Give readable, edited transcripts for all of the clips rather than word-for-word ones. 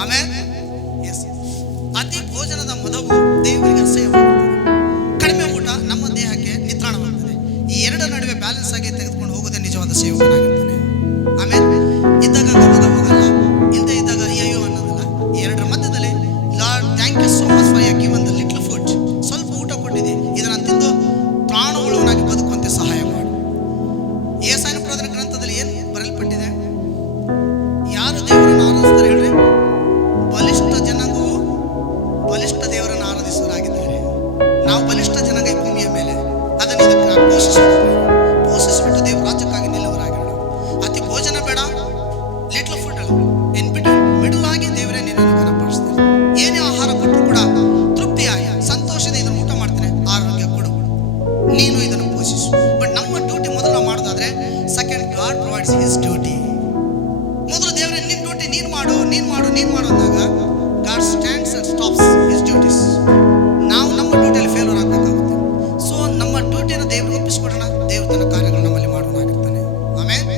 ಆಮೇಲೆ ಎಸ್, ಅತಿ ಭೋಜನದ ಮದವು ದೇವರಿಗೆ ಅಸಹ್ಯವಾಗುತ್ತದೆ. ಕಡಿಮೆ ಊಟ ನಮ್ಮ ದೇಹಕ್ಕೆ ನಿತ್ರಾಣವಾಗುತ್ತದೆ. ಈ ಎರಡರ ನಡುವೆ ಬ್ಯಾಲೆನ್ಸ್ ಆಗಿ ತೆಗೆದುಕೊಂಡು ಹೋಗೋದೇ ನಿಜವಾದ ಸೇವಕನಾಗಿರ್ತಾನೆ. ಆಮೇಲೆ ಇದ್ದಾಗ ಗಮಗಲ್ಲ, ಇಲ್ಲದೆ ಇದ್ದಾಗ ಅಯ್ಯೋ ಅನ್ನೋದಿಲ್ಲ. ಈ ಎರಡರ ಮಧ್ಯದಲ್ಲಿ Lord thank you so much for you given the little food. ಸ್ವಲ್ಪ ಊಟ ಕೊಟ್ಟಿದೆ, ಇದನ್ನು ತಿಂದು ಪ್ರಾಣವುಳ್ಳವನಾಗಿ ಬದುಕುವಂತೆ ಸಹಾಯ ಮಾಡು. ಯೆಶಾಯನ ಪ್ರವಾದನ ಗ್ರಂಥದಲ್ಲಿ ಏನು ಬರೆಯಲ್ಪಟ್ಟಿದೆ? ಯಾರು ದೇವರನ್ನು ಆರಾಧಿಸ್ತಾರೆ ಹೇಳ್ರಿ? ಬಲಿಷ್ಠ ಜನಾಂಗವು ಬಲಿಷ್ಠ ದೇವರನ್ನು ಆರಾಧಿಸುವರಾಗಿದ್ದಾರೆ. ನಾವು ಬಲಿಷ್ಠ ಜನಾಂಗ ಈ ಭೂಮಿಯ ಮೇಲೆ, ಅದನ್ನು ಇದಕ್ಕೆ ಪೋಷಿಸಿಬಿಟ್ಟು ದೇವರ ರಾಜ್ಯಕ್ಕಾಗಿ ನಿಲ್ಲುವರಾಗಿರೋಣ. ಅತಿ ಭೋಜನ ಬೇಡ, ಲಿಟ್ಲ್ ಫುಡ್ ಇನ್ ಮಿಡಲ್ ಆಗಿ ದೇವರೇ ನಿನ್ನನ್ನು ಘನಪಡಿಸ್ತಾರೆ. ಏನೇ ಆಹಾರ ಕೊಟ್ಟರು ಕೂಡ ತೃಪ್ತಿಯಾಗಿ ಸಂತೋಷದ ಇದನ್ನು ಊಟ ಮಾಡ್ತೇನೆ, ಆರೋಗ್ಯ ಕೊಡು, ನೀನು ಇದನ್ನು ಪೋಷಿಸು. ಬಟ್ ನಮ್ಮ ಡ್ಯೂಟಿ ಮೊದಲು ನಾವು ಮಾಡೋದಾದ್ರೆ, second god provides his duty. ಮೊದಲು ದೇವರೇ ನಿನ್ನ ಡ್ಯೂಟಿ ನೀನು ಮಾಡು ಅಂದಾಗ god stands and stops his duties. ನಾವು ನಮ್ಮ ಡ್ಯೂಟಿಯಲ್ಲಿ ಫೇಲ್ಯೂರ್ ಆಗಬೇಕಾಗುತ್ತೆ. ಸೊ ನಮ್ಮ ಡ್ಯೂಟಿಯನ್ನು ದೇವರಿಗೆ ಒಪ್ಪಿಸಿಕೊಡೋಣ, ದೇವರು ತನ್ನ ಕಾರ್ಯಗಳು ನಮ್ಮಲ್ಲಿ ಮಾಡುವನಾಗಿರ್ತಾನೆ. ಆಮೇಲೆ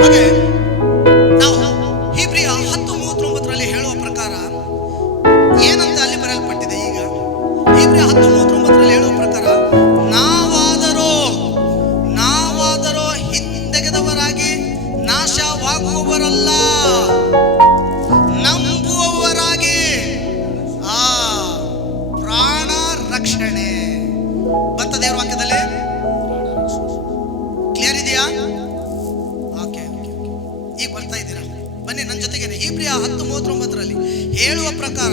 ಹಾಗೆ ನಾವು ಹೀಬ್ರಿಯ 10:39 ಹೇಳುವ ಪ್ರಕಾರ ಏನಂತ ಅಲ್ಲಿ ಬರೆಯಲ್ಪಟ್ಟಿದೆ. ಈಗ ಹೀಬ್ರಿಯ 10:39 ಹೇಳುವ ಪ್ರಕಾರ, ನಾವಾದರೋ ಹಿಂದೆಗೆದವರಾಗಿ ನಾಶವಾಗುವವರಲ್ಲ, ನಂಬುವವರಾಗಿ ಪ್ರಾಣ ರಕ್ಷಣೆ ಬಂತ ದೇವರ ವಾಕ್ಯದಲ್ಲಿ. ಕ್ಲಿಯರ್ ಇದೆಯಾ? ಓಕೆ, ಈಗ ಬರ್ತಾ ಇದ್ದೀರಾ? ಬನ್ನಿ ನನ್ನ ಜೊತೆಗೆ. ಹೀಬ್ರಿಯ 10:39 ಹೇಳುವ ಪ್ರಕಾರ,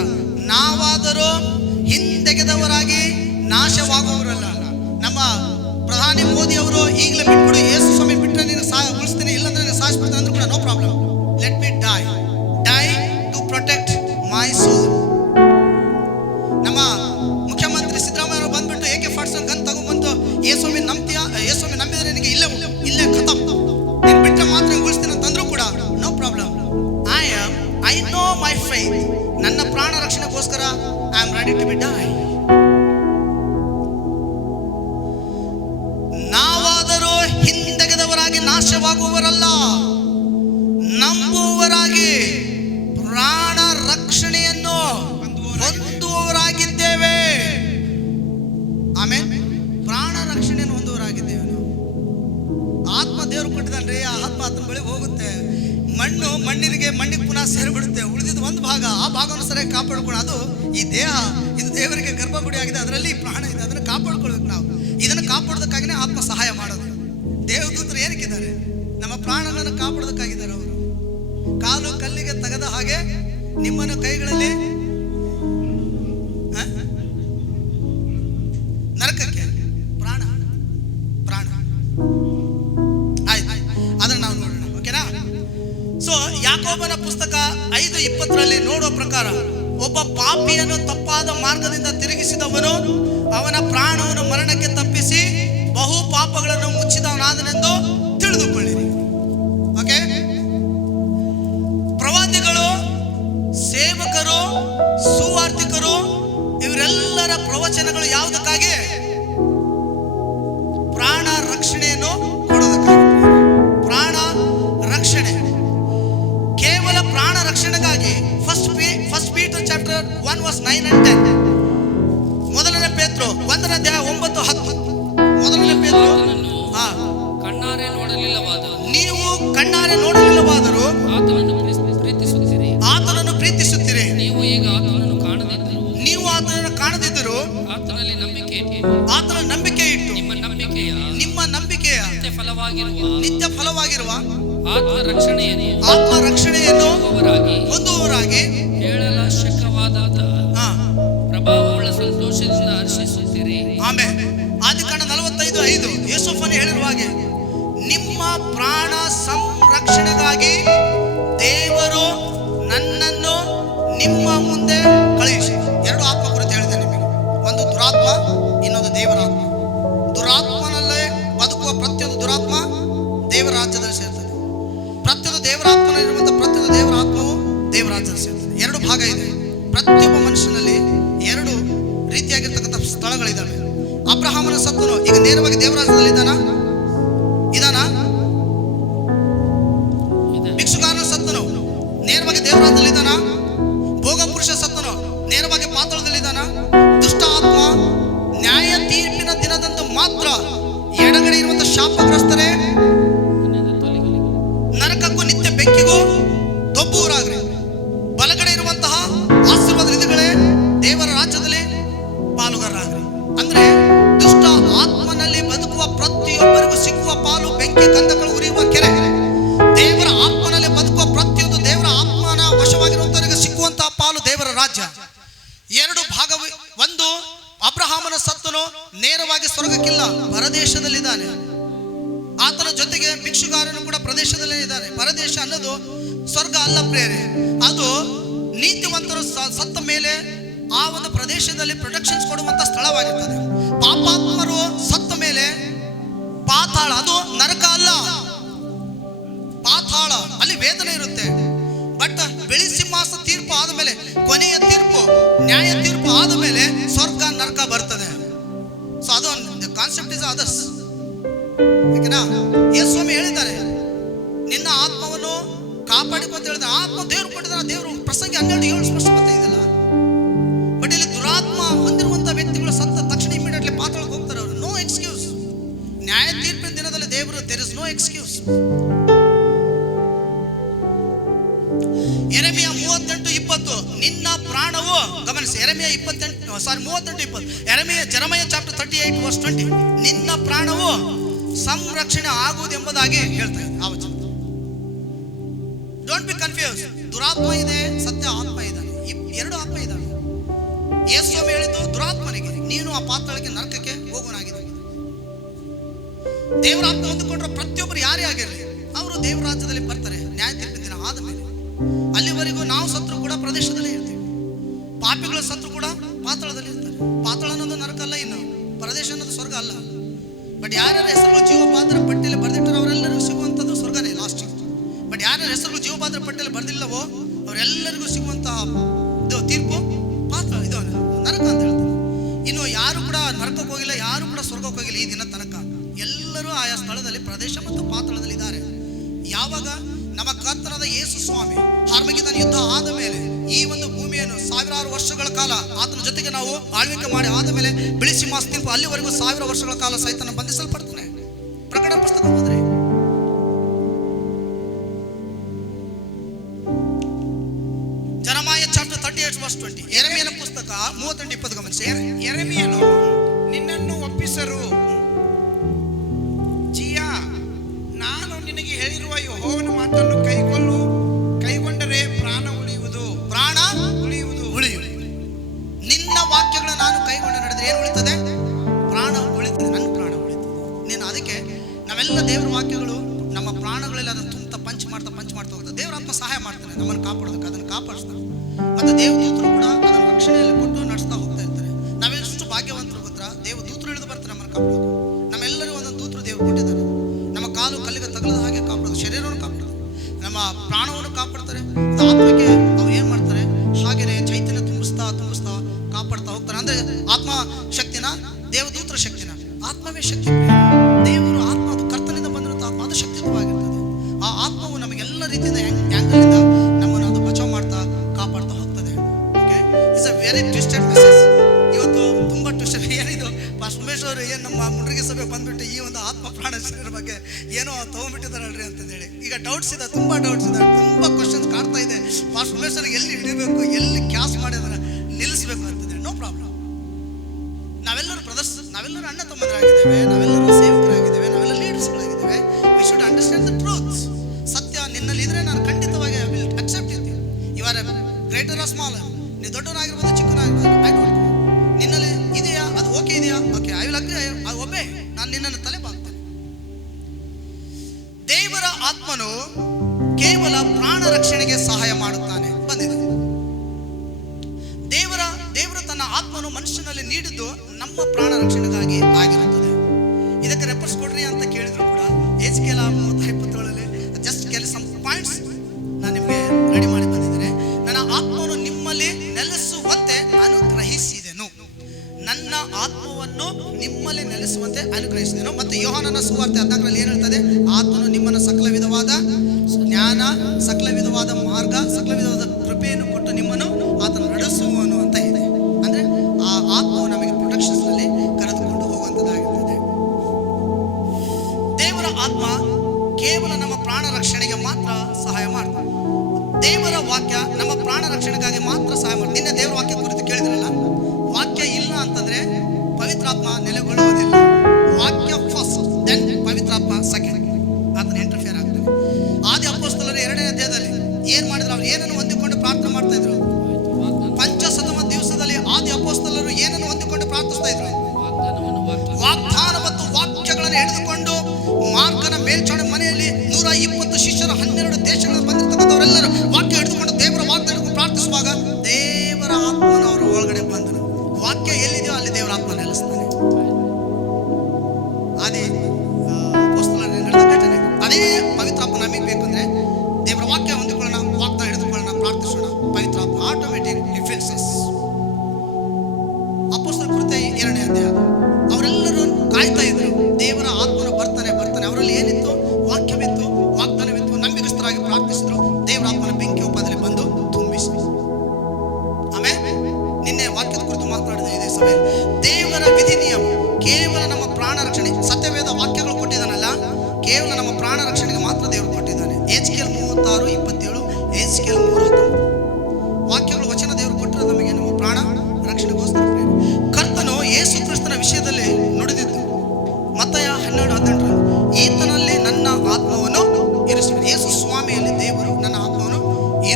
ನಾವಾದರೂ ಹಿಂದೆಗೆದವರಾಗಿ ನಾಶವಾಗುವವರಲ್ಲ. ನಮ್ಮ ಪ್ರಧಾನಿ ಮೋದಿ ಅವರು ಈಗಲೇ ಬಿಟ್ಬಿಡು, ಯೇಸು ಸ್ವಾಮಿ ಬಿಟ್ಟರೆ ನೀನು ಉಳಿಸ್ತೀನಿ, ಇಲ್ಲಾಂದ್ರೆ ನೀನು ಸಾಯಿಸ್ಬಿಡ್ತಾನೆ ಅಂದ್ರೂ ಕೂಡ no problem, let me die to protect my soul. ನಮ್ಮ ಮುಖ್ಯಮಂತ್ರಿ ಸಿದ್ದರಾಮಯ್ಯ ಅವರು ಬಂದ್ಬಿಟ್ಟು AK-47 ಗನ್ ತಗೊಂಡ್ಬಂತು, ಯೇಸ್ವಾಮಿ ನಂಬಿದ್ರೆ ನಿನಗೆ ಇಲ್ಲೇ ಖತಮ್, ನೀನು ಬಿಟ್ಟರೆ ಮಾತ್ರ ಉಳಿಸ್ತೀನಿ ಅಂತಂದ್ರೂ ಕೂಡ no problem. I know my faith. ನನ್ನ ಪ್ರಾಣ ರಕ್ಷಣೆಗೋಸ್ಕರ I am ready to be die. ನಾವಾದರೂ ಹಿಂದೆಗೆದವರಾಗಿ ನಾಶವಾಗುವವರಲ್ಲ, ನಂಬುವವರಾಗಿ ಪ್ರಾಣ ರಕ್ಷಣೆಯನ್ನು ಹೊಂದುವವರಾಗಿದ್ದೇವೆ. ಆಮೇಲೆ ಪ್ರಾಣ ರಕ್ಷಣೆಯನ್ನು ಹೊಂದುವವರಾಗಿದ್ದೇವೆ. ನಾವು ಆತ್ಮ ದೇವರು ಕೊಟ್ಟಿದ್ದಾನ್ರಿ, ಆ ಆತ್ಮ ಆತನ ಬಳಿ ಹೋಗುತ್ತೆ. ಮಣ್ಣಿಗೆ ಪುನಃ ಸೇರಿಬಿಡುತ್ತೆ. ಉಳಿದಿದ್ದು ಒಂದು ಭಾಗ, ಆ ಭಾಗವನ್ನು ಸರಿಯಾಗಿ ಕಾಪಾಡ್ಕೊಂಡು, ಅದು ಈ ದೇಹ, ಇದು ದೇವರಿಗೆ ಗರ್ಭಗುಡಿ ಆಗಿದೆ, ಅದರಲ್ಲಿ ಪ್ರಾಣ ಇದೆ, ಅದನ್ನು ಕಾಪಾಡ್ಕೊಳ್ಬೇಕು. ನಾವು ಇದನ್ನು ಕಾಪಾಡೋದಕ್ಕಾಗಿನೇ ಆತ್ಮ ಸಹಾಯ ಮಾಡೋದು. ದೇವದೂತರು ಏನಕ್ಕಿದ್ದಾರೆ? ನಮ್ಮ ಪ್ರಾಣಗಳನ್ನು ಕಾಪಾಡೋದಕ್ಕಾಗಿದ್ದಾರೆ. ಅವರು ಕಾಲು ಕಲ್ಲಿಗೆ ತೆಗೆದ ಹಾಗೆ ನಿಮ್ಮನ್ನು ಕೈಗಳಲ್ಲಿ ನರಕಕ್ಕೆ ಪ್ರಾಣ ಆಯ್ತು, ಅದನ್ನು ನಾವು ನೋಡೋಣ. ಓಕೆನಾ? ಸೊ ಯಾಕೋಬನ ಪುಸ್ತಕ 5:20 ನೋಡುವ ಪ್ರಕಾರ, ಒಬ್ಬ ಪಾಪಿಯನ್ನು ತಪ್ಪಾದ ಮಾರ್ಗದಿಂದ ತಿರುಗಿಸಿದವನು ಅವನ ಪ್ರಾಣವನ್ನು ಮರಣಕ್ಕೆ ತಪ್ಪಿಸಿ ಬಹು ಪಾಪಗಳನ್ನು ಮುಚ್ಚಿದವನಾದನೆಂದು ತಿಳಿದುಕೊಳ್ಳಿರಿ. ಓಕೆ, ಪ್ರವಾದಿಗಳು, ಸೇವಕರು, ಸುವಾರ್ತಿಕರು, ಇವರೆಲ್ಲರ ಪ್ರವಚನಗಳು ಯಾವುದಕ್ಕಾಗಿ? ಪ್ರಾಣ ರಕ್ಷಣೆಯನ್ನು ಕೊಡೋದಕ್ಕಾಗಿ. ಪ್ರಾಣ ರಕ್ಷಣೆ, ಕೇವಲ ಪ್ರಾಣ ರಕ್ಷಣೆಗಾಗಿ ಫಸ್ಟ್ ಪೀಟರ್ ಚಾಪ್ಟರ್ 1:9 and 10, ಮೊದಲನೇ ಪೇತ್ರ 1:9-10. ಮೊದಲನೇ ಪೇತ್ರ, ಕಣ್ಣಾರೆ ನೋಡಲಿಲ್ಲವಾದರೂ ನೀವು ಕಣ್ಣಾರೆ ನೋಡಲಿಲ್ಲವಾದರೂ ಆತನನ್ನು ಪ್ರೀತಿಸುತ್ತೀರಿ. ನೀವು ಈಗ ಆತನನ್ನು ಕಾಣದಿದ್ದರೂ ಆತನಲ್ಲಿ ನಂಬಿಕೆ ಇಟ್ಟು ನಿಮ್ಮ ನಂಬಿಕೆಯ ನಿತ್ಯ ಫಲವಾಗಿರುವ ಆತ್ಮ ರಕ್ಷಣೆಯನ್ನು ಹೊಂದುವವರಾಗಿ ಹೇಳಲಶಕ್ಯವಾದ ಪ್ರಭಾವವುಳ್ಳ ಸಂತೋಷದಿಂದ ಹರ್ಷಿಸುತ್ತೀರಿ. ಆಮೇಲೆ ಆದಿಕಾಂಡ 45:5 ಯೋಸೇಫನು ಹೇಳಿರುವ ಹಾಗೆ, ನಿಮ್ಮ ಪ್ರಾಣ ಸಂರಕ್ಷಣೆಗಾಗಿ ದೇವರು ನನ್ನನ್ನು ನಿಮ್ಮ ಮುಂದೆ ಕಳುಹಿಸಿ. ಎರಡು ಆತ್ಮ ಕುರಿತು ಹೇಳಿದೆ ನಿಮಗೆ. ಒಂದು ದುರಾತ್ಮ, ಇನ್ನೊಂದು ದೇವರಾತ್ಮ. ದುರಾತ್ಮನಲ್ಲೇ ಬದುಕುವ ಪ್ರತಿಯೊಂದು ದುರಾತ್ಮ ದೇವರ ರಾಜ್ಯದಲ್ಲಿ ಸೇರ್ತದೆ. ಪ್ರತಿಯೊಂದು ದೇವರಾತ್ಮನಲ್ಲಿರುವಂಥ ಪ್ರತಿಯೊಂದು ದೇವರಾತ್ಮವು ದೇವರಾಜ್ಯದಲ್ಲಿ ಸೇರ್ತದೆ. ಎರಡು ಭಾಗ ಇದೆ. ಪ್ರತಿಯೊಬ್ಬ ಮನುಷ್ಯನಲ್ಲಿ ಎರಡು ರೀತಿಯಾಗಿರ್ತಕ್ಕಂಥ ಸ್ಥಳಗಳಿದ್ದಾವೆ. ಅಬ್ರಹಾಮನ ಸತ್ತನು ಈಗ ನೇರವಾಗಿ ದೇವರಾಜ್ಯದಲ್ಲಿ ಇದಾನ. ಭಿಕ್ಷುಗಾರನ ಸತ್ತನು ನೇರವಾಗಿ ದೇವರಾಜ್ಯದಲ್ಲಿ ಇದ್ದಾನ. ರಾಜ್ಯ. ಎರಡು ಭಾಗವು, ಒಂದು ಅಬ್ರಹಾಮನ ಸತ್ತನು ನೇರವಾಗಿ ಸ್ವರ್ಗಕ್ಕಿಲ್ಲ, ಪರದೇಶದಲ್ಲಿದ್ದಾನೆ. ಆತನ ಜೊತೆಗೆ ಭಿಕ್ಷುಗಾರನು ಕೂಡ ಪ್ರದೇಶದಲ್ಲೇ ಇದ್ದಾನೆ. ಪರದೇಶ ಅನ್ನೋದು ಸ್ವರ್ಗ ಅಲ್ಲ ಪ್ರೇರೆ, ಅದು ನೀತಿವಂತರು ಸತ್ತ ಮೇಲೆ ಆ ಒಂದು ಪ್ರದೇಶದಲ್ಲಿ ಪ್ರೊಟೆಕ್ಷನ್ಸ್ ಕೊಡುವಂತ ಸ್ಥಳವಾಗಿರ್ತದೆ. ಪಾಪಾತ್ಮರು ಸತ್ತ ಮೇಲೆ ಪಾತಾಳ, ಅದು ನರಕ ಅಲ್ಲ, ಪಾತಾಳ, ಅಲ್ಲಿ ವೇದನೆ ಇರುತ್ತೆ. ಬಟ್ ಬೆಳಿ ಸಿಂಹಾಸ ತೀರ್ಪು ಆದ ಮೇಲೆ, ಕೊನೆಯ ತೀರ್ಪು, ನ್ಯಾಯ ತೀರ್ಪು ಆದ ಮೇಲೆ ಸ್ವರ್ಗ ನರಕ ಬರ್ತದೆ. ಸೊ ಅದು ಕಾನ್ಸೆಪ್ಟ್ ಇಸ್ ಅದರ್ಸ್. ಯಾಕೆನಾ ಯೇಸು ಸ್ವಾಮಿ ಹೇಳಿದ್ದಾರೆ, ನಿನ್ನ ಆತ್ಮವನ್ನು ಕಾಪಾಡಿಕೊ ಅಂತ ಹೇಳಿದ್ರೆ, ಆತ್ಮ ದೇವ್ರು ಕೊಟ್ಟಿದ್ದಾರೆ. ದೇವರು ಪ್ರಸಂಗಿ 12:7 ಸ್ಪಷ್ಟಪಡ್ತಾ ಇದೆಯಲ್ಲ. ಬಟ್ ಇಲ್ಲಿ ದುರಾತ್ಮ ಹೊಂದಿರುವಂತ ವ್ಯಕ್ತಿಗಳು ಸತ್ತ ತಕ್ಷಣ ಇಮಿಡಿಯೇಟ್ಲಿ ಪಾತಾಳಕ್ಕೆ ಹೋಗ್ತಾರೆ. ಅವರು ನೋ ಎಕ್ಸ್ಕ್ಯೂಸ್. ನ್ಯಾಯ ತೀರ್ಪಿನ ದಿನದಲ್ಲಿ ದೇವರು, ದೇರ್ ಇಸ್ ನೋ ಎಕ್ಸ್ಕ್ಯೂಸ್. ಯೆರೆಮೀಯ 38:20, ನಿನ್ನ ಪ್ರಾಣವು, ಗಮನಿಸಿ, ಯೆರೆಮೀಯ 38:20, ಜೆರೆಮೀಯ ಚಾಪ್ಟರ್ 38:20, ನಿನ್ನ ಪ್ರಾಣವು ಸಂರಕ್ಷಣೆ ಆಗುವುದೆಂಬುದಾಗಿ ಹೇಳ್ತಾ ಇದೆ ಆ ವಚನ. Don't be confuse. ದುರಾತ್ಮ ಇದೆ, ಸತ್ಯ ಆತ್ಮ ಇದ್ದಾನೆ, ಎರಡು ಆತ್ಮ ಇದ್ದಾನೆ. ಯೇಸು ಸ್ವಾಮಿ ಹೇಳಿದ್ದು ದುರಾತ್ಮನಿಗೆ, ನೀನು ಆ ಪಾತಾಳಕ್ಕೆ ನರಕಕ್ಕೆ ಹೋಗೋನಾಗಿದೆ. ದೇವರ ಆತ್ಮ ಹೊಂದಿಕೊಂಡ್ರೆ ಪ್ರತಿಯೊಬ್ಬರು ಯಾರೇ ಆಗಿರಲಿ ಅವರು ದೇವರ ರಾಜ್ಯದಲ್ಲಿ ಬರ್ತಾರೆ ನ್ಯಾಯ ತೀರ್ಪಿನ ದಿನ ಆದ ಮೇಲೆ. ಅಲ್ಲಿವರೆಗೂ ನಾವು ಸತ್ರು ಕೂಡ ಪ್ರದೇಶದಲ್ಲೇ ಇರ್ತೀವಿ. ಪಾಪಿಗಳ ಸತ್ರು ಕೂಡ ಪಾತಾಳದಲ್ಲಿ ಇರ್ತಾರೆ. ಪಾತಾಳ ಅನ್ನೋದು ನರಕ ಅಲ್ಲ, ಇನ್ನು ಪ್ರದೇಶ ಅನ್ನೋದು ಸ್ವರ್ಗ ಅಲ್ಲ. ಬಟ್ ಯಾರ್ಯಾರ ಹೆಸರುಗಳು ಜೀವಬಾದ್ರ ಪಟ್ಟಿಯಲ್ಲಿ ಬರೆದಿಟ್ಟರು ಅವರೆಲ್ಲರಿಗೂ ಸಿಗುವಂಥದ್ದು ಸ್ವರ್ಗನೇ ಲಾಸ್ಟ್. ಬಟ್ ಯಾರ್ಯಾರ ಹೆಸರುಗಳು ಜೀವಬಾದ್ರ ಪಟ್ಟಿಯಲ್ಲಿ ಬರೆದಿಲ್ಲವೋ ಅವರೆಲ್ಲರಿಗೂ ಸಿಗುವಂತಹ ತೀರ್ಪು ಪಾತಾಳ, ಇದು ನರಕ ಅಂತ ಹೇಳ್ತಾರೆ. ಇನ್ನು ಯಾರು ಕೂಡ ನರಕಕ್ಕೆ ಹೋಗಿಲ್ಲ, ಯಾರು ಕೂಡ ಸ್ವರ್ಗಕ್ಕೆ ಹೋಗಿಲ್ಲ ಈ ದಿನ ತನಕ. ಎಲ್ಲರೂ ಆಯಾ ಸ್ಥಳದಲ್ಲಿ ಪ್ರದೇಶ ಮತ್ತು ಪಾತಾಳದಲ್ಲಿ ಇದ್ದಾರೆ. ಯಾವಾಗ ನಮ್ಮ ಕರ್ತನಾದ ಯೇಸು ಸ್ವಾಮಿ ಹಾರ್ಮಗಿದನ್ ಯುದ್ಧ ಆದ ಮೇಲೆ ಈ ಒಂದು ಭೂಮಿಯನ್ನು 1000 ವರ್ಷಗಳ ಕಾಲ ಆತನ ಜೊತೆಗೆ ನಾವು ಆಳ್ವಿಕೆ ಮಾಡಿ ಆದ ಮೇಲೆ ಬಿಳಿ ಸಿಂಹಾಸನ ತೀರ್ಪು, ಅಲ್ಲಿವರೆಗೂ 1000 ವರ್ಷಗಳ ಕಾಲ ಸೈತನ ಬಂಧಿಸಲ್ಪಡ್ತಾನೆ. ಪ್ರಕಟಣೆ ಪುಸ್ತಕ ಹೋದ್ರೆ ಜೆರೆಮೀಯ ಚಾಪ್ಟರ್ 38:20, ಯೆರೆಮೀಯನ ಪುಸ್ತಕ 38:20 ಗಮನಿಸಿ. ಯೆರೆಮೀಯನು ನಿನ್ನನ್ನು ಒಪ್ಪಿಸರು ಜಿಯಾ, ನಾನು ನಿನಗೆ ಹೇಳಿರುವ ಯೆಹೋವನ ಮಾತನ್ನು ಕೈಗೊಂಡರೆ ಪ್ರಾಣ ಉಳಿಯುವುದು. ನಿನ್ನ ವಾಕ್ಯಗಳನ್ನ ನಾನು ಕೈಗೊಂಡು ನಡೆದ್ರೆ ಏನು ಉಳಿತದೆ? ಪ್ರಾಣ ಉಳಿತದೆ, ನನ್ನ ಪ್ರಾಣ ಉಳಿತದೆ. ನೀನು ಅದಕ್ಕೆ ನಾವೆಲ್ಲ ದೇವರ ವಾಕ್ಯಗಳು ನಮ್ಮ ಪ್ರಾಣಗಳಲ್ಲಿ ಅದನ್ನು ತುಂಬ ಪಂಚ್ ಮಾಡ್ತಾ ಹೋಗ್ತದೆ. ದೇವರ ಆತ್ಮ ಸಹಾಯ ಮಾಡ್ತಾನೆ ನಮ್ಮನ್ನು ಕಾಪಾಡೋದಕ್ಕೆ, ಅದನ್ನು ಕಾಪಾಡಿಸ್ತಾನೆ. ಮತ್ತು ದೇವದೂತರು ಕೂಡ ಅದನ್ನು ರಕ್ಷಣೆಯಲ್ಲಿ ಕೊಟ್ಟು ನಡೆಸ್ತಾ ಹೋಗ್ತಾ ಇರ್ತಾರೆ. ನಾವೆಷ್ಟು ಭಾಗ್ಯವಂತರು ಗೊತ್ತಾ? ದೇವದೂತರು ಇಳಿದು ಬರ್ತಾರೆ ನಮ್ಮನ್ನು ಕಾಪಾಡೋದು. ನಮ್ಮೆಲ್ಲರಿಗೂ ಒಂದೊಂದು ದೂತರು ದೇವರು ಕೊಟ್ಟಿದ್ದಾರೆ. ನಮ್ಮ ಕಾಲು ಕಲ್ಲಿಗೆ ತಗಲದ ಹಾಗೆ ಕಾಪಾಡೋದು, ಶರೀರವನ್ನು ಕಾಪಾಡೋದು, ನಮ್ಮ ಪ್ರಾಣವನ್ನು ಕಾಪಾಡ್ತಾರೆ. ಆತ್ಮಕ್ಕೆ ಅವ್ರು ಏನು ಮಾಡ್ತಾರೆ? ಹಾಗೆಯೇ ಚೈತನ್ಯ ತುಂಬಿಸ್ತಾ ಕಾಪಾಡ್ತಾ ಹೋಗ್ತಾರೆ. ಅಂದ್ರೆ ಆತ್ಮ ಶಕ್ತಿನ, ದೇವದೂತರ ಶಕ್ತಿನ, ಆತ್ಮವೇ ಶಕ್ತಿ. ದೇವರು ಆತ್ಮ, ಅದು ಕರ್ತನಿಂದ ಬಂದಿರುವಂಥ ಆತ್ಮ, ಅದು ಶಕ್ತಿತ್ವವಾಗಿರ್ತದೆ. ಆ ಆತ್ಮವು ನಮಗೆಲ್ಲ ರೀತಿಯಿಂದ ಆ್ಯಂಗಲಿಂದ ನಮ್ಮನ್ನು ಅದು ಬಚಾವ್ ಮಾಡ್ತಾ ಕಾಪಾಡ್ತಾ ಹೋಗ್ತದೆ. Okay, it's a very twisted message. ಇವತ್ತು ತುಂಬ ಟ್ವಿಸ್ಟೆಡ್. ಏನಿದು ಪಾಸ್ಟರ್ ಉಮೇಶ್ ಅವರು ಏನು ನಮ್ಮ ಮುಂಡ್ರಿಗೆ ಸಭೆ ಬಂದ್ಬಿಟ್ಟು ಈ ಒಂದು ಆತ್ಮ ಪ್ರಾಣ ಶರೀರ ಬಗ್ಗೆ ಏನೋ ತೊಗೊಂಡ್ಬಿಟ್ಟಿದ್ದಾರಲ್ರಿ ಅಂತಂದೇಳಿ ಈಗ ಡೌಟ್ಸ್ ಇದೆ, ತುಂಬ ಡೌಟ್ಸ್ ಇದೆ, ತುಂಬ ಕ್ವಶನ್ಸ್ ಕಾಡ್ತಾ ಇದೆ. ಪಾಸ್ಟರ್ ಉಮೇಶ್ ಅವ್ರಿಗೆ ಎಲ್ಲಿ ಹಿಡಿಬೇಕು, ಎಲ್ಲಿ ಕ್ಯಾಸ್ ಮಾಡಿದ್ರೆ ನಿಲ್ಲಿಸಬೇಕು ಅಂತಂದೇಳಿ. No problem. ನಾವೆಲ್ಲರೂ ನಾವೆಲ್ಲರೂ ಅಣ್ಣ ತಮ್ಮಂದರಾಗಿದ್ದೇವೆ, ನಾವೆಲ್ಲರೂ ಸೇವಕರಾಗಿದ್ದೇವೆ, ನಾವೆಲ್ಲ ಲೀಡರ್ಸ್ಗಳಾಗಿದ್ದೇವೆ. We should understand the truths. ಸತ್ಯ ನಿನ್ನಲ್ಲಿ ಇದ್ರೆ ನಾನು ಖಂಡಿತವಾಗಿ I will accept it. You are greater or small, ನೀವು ದೊಡ್ಡವನಾಗಿರ್ಬೋದು ಚಿಕ್ಕನಾಗಿರ್ಬೋದು, ಐ ಡೋಂಟ್ ಕೇರ್. ನಿನ್ನಲ್ಲಿ ಇದೆಯಾ, ಅದು ಓಕೆ ಇದೆಯಾ, okay I will agree, I obey. ನಾನು ನಿನ್ನನ್ನು ತಲೆ ಬಾಗ್ತೇನೆ. ದೇವರ ಆತ್ಮನು ಕೇವಲ ಪ್ರಾಣ ರಕ್ಷಣೆಗೆ ಸಹಾಯ ಮಾಡುತ್ತಾನೆ ಬಂದಿದೆ. ದೇವರು ತನ್ನ ಆತ್ಮನು ಮನುಷ್ಯನಲ್ಲಿ ನೀಡಿದ್ದು ನಮ್ಮ ಪ್ರಾಣ ರಕ್ಷಣೆಗಾಗಿ ಆಗಿರುತ್ತದೆ. ಇದಕ್ಕೆ ರೆಫರ್ಸ್ ಕೊಡ್ರಿ ಅಂತ ಕೇಳಿದ್ರು ಕೂಡ ಎಜ್ಕೇಲ 30:27 ಜಸ್ಟ್ ಸಮ್ ಪಾಯಿಂಟ್ಸ್ ನಾನು ನಿಮಗೆ ರೆಡಿ ಮಾಡಿ ಬಂದಿದ್ದೇನೆ. ನನ್ನ ಆತ್ಮನು ನಿಮ್ಮಲ್ಲಿ ನೆಲೆಸುವಂತೆ ಅನುಗ್ರಹಿಸಿದೆನು. ನನ್ನ ಆತ್ಮವನ್ನು ನಿಮ್ಮಲ್ಲಿ ನೆಲೆಸುವಂತೆ ಅನುಗ್ರಹಿಸಿದೆನು. ಮತ್ತು ಯೋಹಾನನ ಸುವಾರ್ತೆ 14 ಏನು ಹೇಳ್ತದೆ? ಆತ್ಮನು ನಿಮ್ಮನ್ನು ಸಕಲ ವಿಧವಾದ ಜ್ಞಾನ, ಸಕಲ ವಿಧವಾದ ಮಾರ್ಗ, ಸಕಲ ವಿಧವಾದ ಕೃಪೆಯನ್ನು ಕೊಟ್ಟು ನಿಮ್ಮನ್ನು ಆತನು ನಡೆಸುವನು ಅಂತ ಇದೆ. ಅಂದ್ರೆ ಆ ಆತ್ಮವು ನಮಗೆ ಪ್ರೊಟೆಕ್ಷನ್ಸ್ ನಲ್ಲಿ ಕರೆದುಕೊಂಡು ಹೋಗುವಂತದ್ದಾಗಿರ್ತದೆ. ದೇವರ ಆತ್ಮ ಕೇವಲ ನಮ್ಮ ಪ್ರಾಣ ರಕ್ಷಣೆಗೆ ಮಾತ್ರ ಸಹಾಯ ಮಾಡ್ತಾರೆ. ದೇವರ ವಾಕ್ಯ ನಮ್ಮ ಪ್ರಾಣ ರಕ್ಷಣೆಗಾಗಿ ಮಾತ್ರ ಸಹಾಯ ಮಾಡ್ತಾರೆ. ನಿನ್ನೆ ದೇವರ ವಾಕ್ಯ ಕುರಿತು ಕೇಳಿದ್ರಲ್ಲ, ವಾಕ್ಯ ಇಲ್ಲ ಅಂತಂದ್ರೆ ಪವಿತ್ರಾತ್ಮ ನೆಲೆಗೊಳ್ಳುವುದಿಲ್ಲ. ವಾಕ್ಯ ಫಸ್ಟ್, ದೆನ್ ಪವಿತ್ರಾತ್ಮ ಸೆಕೆಂಡ್. ಆತನ ಇಂಟರ್ಫಿಯರ್ ಆಗ್ತಾನೆ. ಆದಿ ಅಪೊಸ್ತಲರ 2ನೇ ಅಧ್ಯಾಯದಲ್ಲಿ ಏನ್ ಮಾಡಿದ್ರು? ಅವ್ರು ಏನನ್ನು ಹೊಂದಿಕೊಂಡು ಪ್ರಾರ್ಥನೆ ಮಾಡ್ತಾ ಇದ್ರು?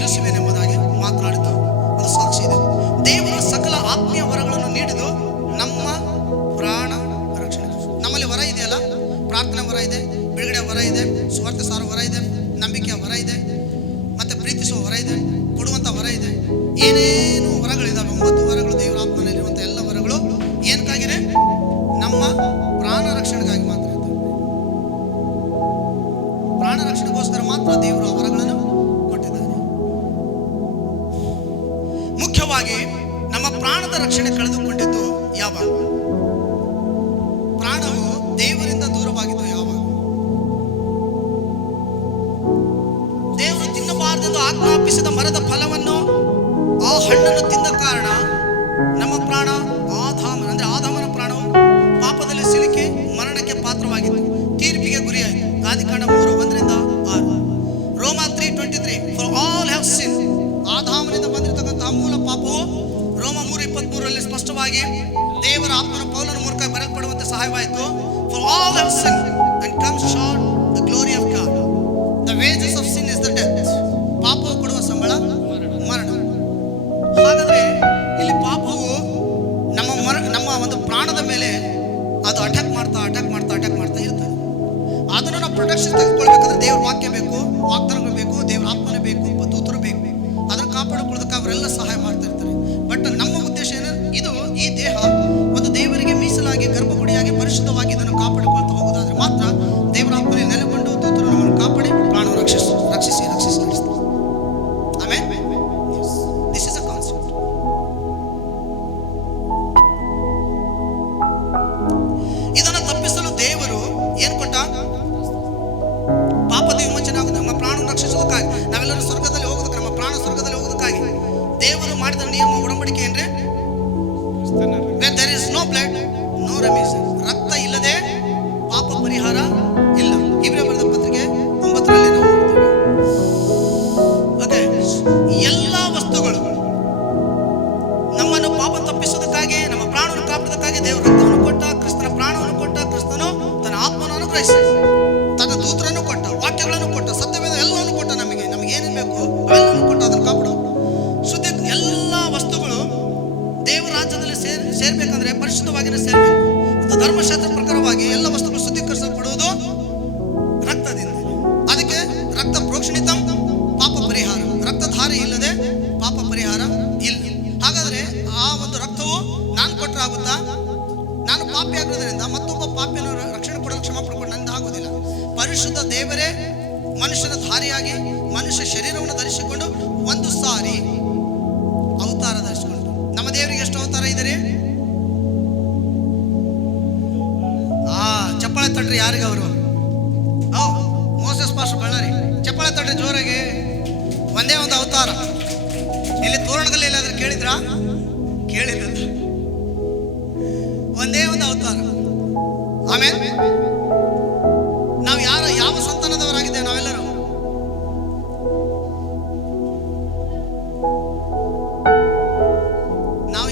ಏರಿಸುವೆನೆಂಬುದಾಗಿ ಮಾತನಾಡಿದ್ದು ಒಂದು ಸಾಕ್ಷಿ ಇದೆ. ದೇವರು ಸಕಲ ಆತ್ಮೀಯ ವರಗಳನ್ನು ನೀಡಿದ್ದು ನಮ್ಮ ಪ್ರಾಣ ರಕ್ಷಣೆ. ನಮ್ಮಲ್ಲಿ ವರ ಇದೆಯಲ್ಲ, ಪ್ರಾರ್ಥನೆ ವರ ಇದೆ, ಬಿಡುಗಡೆ ವರ ಇದೆ, ಸುವಾರ್ತೆ ಸಾರ ವರ ಇದೆ, ನಂಬಿಕೆಯ ವರ ಇದೆ, ಮತ್ತೆ ಪ್ರೀತಿಸುವ ವರ ಇದೆ, ಕೊಡುವಂಥ ವರ ಇದೆ, ಏನೇನು ವರಗಳಿದ್ದಾವೆ. 9 ವರಗಳು ದೇವರ ಆತ್ಮನಲ್ಲಿರುವಂಥ ಎಲ್ಲ ವರಗಳು ಏನಕ್ಕಾಗಿದೆ? ನಮ್ಮ ಪ್ರಾಣ ರಕ್ಷಣೆಗಾಗಿ ಮಾತ್ರ ಇದ್ದಾವೆ. ಪ್ರಾಣ ರಕ್ಷಣೆಗೋಸ್ಕರ ಮಾತ್ರ ದೇವರು ಆ ವರಗಳನ್ನು ಕೊಟ್ಟಿದ್ದಾನೆ. ಮುಖ್ಯವಾಗಿ ನಮ್ಮ ಪ್ರಾಣದ ರಕ್ಷಣೆ ಕಳೆದುಕೊಂಡಿದ್ದು ಯಾವಾಗ? ಪ್ರಾಣವು ದೇವರಿಂದ ದೂರವಾಗಿದ್ದು ಯಾವಾಗ? ದೇವರು ತಿನ್ನಬಾರದೆಂದು ಆಜ್ಞಾಪಿಸಿದ ಮರದ ಫಲವನ್ನು, ಆ ಹಣ್ಣನ್ನು ತಿಂದ ಕಾರಣ ನಮ್ಮ ಪ್ರಾಣ ಆದಾಮನ ಪ್ರಾಣವು ಪಾಪದಲ್ಲಿ ಸಿಲುಕಿ ಮರಣಕ್ಕೆ ಪಾತ್ರವಾಗಿತ್ತು, ತೀರ್ಪಿಗೆ ಗುರಿಯಾಯಿತು. ಆದಿಕಾಂಡ 3:1-6. ರೋಮ 3:23 ಫಾರ್ ಆಲ್ ಹ್ಯಾವ್ ಸಿನ್. ಆದಾಮನಿಂದ ಬಂದಿರತಕ್ಕಂತಹ ಮೂಲ ಪಾಪವು ರೋಮ 3:23 ಸ್ಪಷ್ಟವಾಗಿ ದೇವರ ಆತ್ಮನ ಪೌಲನ ಮೂಲಕ ಬರೆಯಲ್ಪಡುವಂತೆ ಸಹಾಯವಾಯಿತು. For all have sin and come short the glory of God. The wages of sin is the death. ಪಾಪವು ಕೊಡುವ ಸಂಬಳ ಮರಣ. ಹಾಗಾದ್ರೆ ಇಲ್ಲಿ ಪಾಪವು ನಮ್ಮ ಒಂದು ಪ್ರಾಣದ ಮೇಲೆ ಅದು ಅಟ್ಯಾಕ್ ಮಾಡ್ತಾ ಇರ್ತದೆ. ಅದನ್ನು ನಾವು ಪ್ರೊಟೆಕ್ಷನ್ ತೆಗೆದುಕೊಳ್ಬೇಕಂದ್ರೆ ದೇವ್ರ ವಾಕ್ಯ ಬೇಕು, ವಾಗ್ದಾನಗಳು ಬೇಕು, ದೇವ್ರ ಆತ್ಮನೆ ಬೇಕು, ದೂತರು ಬೇಕು. ಅದನ್ನು ಕಾಪಾಡಿಕೊಳ್ಳೋದಕ್ಕೆ ಅವರೆಲ್ಲ ಸಹಾಯ ಮಾಡ್ತಾ ಇರ್ತಾರೆ. ಬಟ್ ನಮ್ಮ ಉದ್ದೇಶ ಏನು? ಈ ದೇಹ ಒಂದು ದೇವರಿಗೆ ಮೀಸಲಾಗಿ ಗರ್ಭಗುಡಿಯಾಗಿ ಪರಿಶುದ್ಧವಾಗಿ ಇದನ್ನು ಕಾಪಾಡಿಕೊಳ್ತಾ ಹೋಗೋದಾದ್ರೆ ಮಾತ್ರ ದೇವರ ಆತ್ಮನೆ ನೆಲೆಗೊಂಡು ದೂತರು ನಮ್ಮನ್ನು ಕಾಪಾಡಿ ಪ್ರಾಣ ರಕ್ಷಿಸಿ ನಡೆಸ್ತಾರೆ. ಆಮೇಲೆ ದಿಸ್ ಇಸ್ ಅ ಕಾನ್ಸೆಪ್ಟ್. ಇದನ್ನು ತಪ್ಪಿಸಲು ದೇವರು ಏನು ಕೊಟ್ಟ? ಪಾಪದ ವಿಮೋಚನೆ ಆಗುತ್ತೆ. ನಮ್ಮ ಪ್ರಾಣ ರಕ್ಷಿಸೋದಕ್ಕಾಗಿ, ನಾವೆಲ್ಲರೂ ಸ್ವರ್ಗದಲ್ಲಿ ಹೋಗೋದಕ್ಕೆ, ನಮ್ಮ ಪ್ರಾಣ ಸ್ವರ್ಗದಲ್ಲಿ ಹೋಗೋದಕ್ಕಾಗಿ ದೇವರು ಮಾಡಿದ ನಿಯಮ, ಉಡಂಬಡಿಕೆ ಏನ್ರಿ? Where there is no blood, no remission. ರಕ್ತ ಇಲ್ಲದೆ ಪಾಪ ಪರಿಹಾರ ಇಲ್ಲ. ಇಬ್ರಿಯ ಬರೆದ ಪತ್ರಿಕೆ 9ರಲ್ಲಿ ನಾವು ನೋಡ್ತೇವೆ. ಓಕೆ, ಎಲ್ಲ ವಸ್ತುಗಳು ನಮ್ಮನ್ನು ಪಾಪ ತಪ್ಪಿಸೋದಕ್ಕಾಗಿ, ನಮ್ಮ ಪ್ರಾಣವನ್ನು ಕಾಪಾಡೋದಕ್ಕಾಗಿ ದೇವರು ರಕ್ತವನ್ನು ಕೊಟ್ಟ, ಕ್ರಿಸ್ತನ ಪ್ರಾಣವನ್ನು ಕೊಟ್ಟ, ಕ್ರಿಸ್ತನು ತನ್ನ ಆತ್ಮವನ್ನು ಅನುಗ್ರಹಿಸಿ, ತನ್ನ ದೂತರನ್ನು ಕೊಟ್ಟ, ವಾಕ್ಯಗಳನ್ನು ಕೊಟ್ಟ, ಸತ್ಯವೇದ ಎಲ್ಲವನ್ನು ಕೊಟ್ಟ. ನಮಗೆ ಏನೇನು ಬೇಕು ಅವೆಲ್ಲವನ್ನು ಕೊಟ್ಟ, ಅದನ್ನು ಕಾಪಾಡು. ಶುದ್ಧ ಎಲ್ಲ ವಸ್ತುಗಳು ದೇವರ ರಾಜ್ಯದಲ್ಲಿ ಸೇರ್ಬೇಕಂದ್ರೆ ಪರಿಶುದ್ಧವಾಗಿಯೇ ಸೇರ್ಬೇಕು. ಮತ್ತು ಧರ್ಮಶಾಸ್ತ್ರ ಪ್ರಕಾರವಾಗಿ ಎಲ್ಲ ವಸ್ತುಗಳು ಶುದ್ಧೀಕರಿಸಲ್ಪಡುವುದು ರಕ್ತದಿಂದ. ಅದಕ್ಕೆ ರಕ್ತ ಪ್ರೋಕ್ಷಣಿತಂ ಪಾಪ ಪರಿಹಾರ. ರಕ್ತಧಾರೆ ಇಲ್ಲದೆ ಪಾಪ ಪರಿಹಾರ ಇಲ್ಲ. ಹಾಗಾದ್ರೆ ಆ ಒಂದು ರಕ್ತವು ನಾನು ಕೊಟ್ಟರೆ ಆಗುತ್ತಾ? ನಾನು ಪಾಪಿ ಆಗೋದ್ರಿಂದ ಮತ್ತೊಬ್ಬ ಪಾಪಿಯನ್ನು ರಕ್ಷಣೆ ಕೊಡಲು ಕ್ಷಮ ಪಡ್ಕೊಂಡು ನಂದು ಆಗೋದಿಲ್ಲ. ಪರಿಶುದ್ಧ ದೇವರೇ ಮನುಷ್ಯನ ಧಾರಿಯಾಗಿ ಮನುಷ್ಯ ಶರೀರವನ್ನು ಧರಿಸಿಕೊಂಡು ಒಂದು ಸಾರಿ ಅವತಾರ ಧರಿಸಿಕೊಂಡು. ನಮ್ಮ ದೇವರಿಗೆ ಎಷ್ಟು ಅವತಾರ ಇದೆ? ಚಪ್ಪಾಳೆ ತಟ್ರಿ ಯಾರಿಗೆ ಅವರು? ಮೋಸಸ್ ಪಾಸ್ಟರ್ ಬಳ್ಳಾರಿ, ಚಪ್ಪಾಳೆ ತಟ್ರಿ ಜೋರಾಗಿ. ಒಂದೇ ಒಂದು ಅವತಾರ. ಇಲ್ಲಿ ತೋರಣದಲ್ಲಿ ಎಲ್ಲಾದ್ರೂ ಕೇಳಿದ್ರಾ? ಕೇಳಿಲ್ಲ. ಒಂದೇ ಒಂದು ಅವತಾರ. ಆಮೇಲೆ ನಾವು ಯಾವ ಸಂತಾನದವರಾಗಿದ್ದೇವೆ? ನಾವೆಲ್ಲರೂ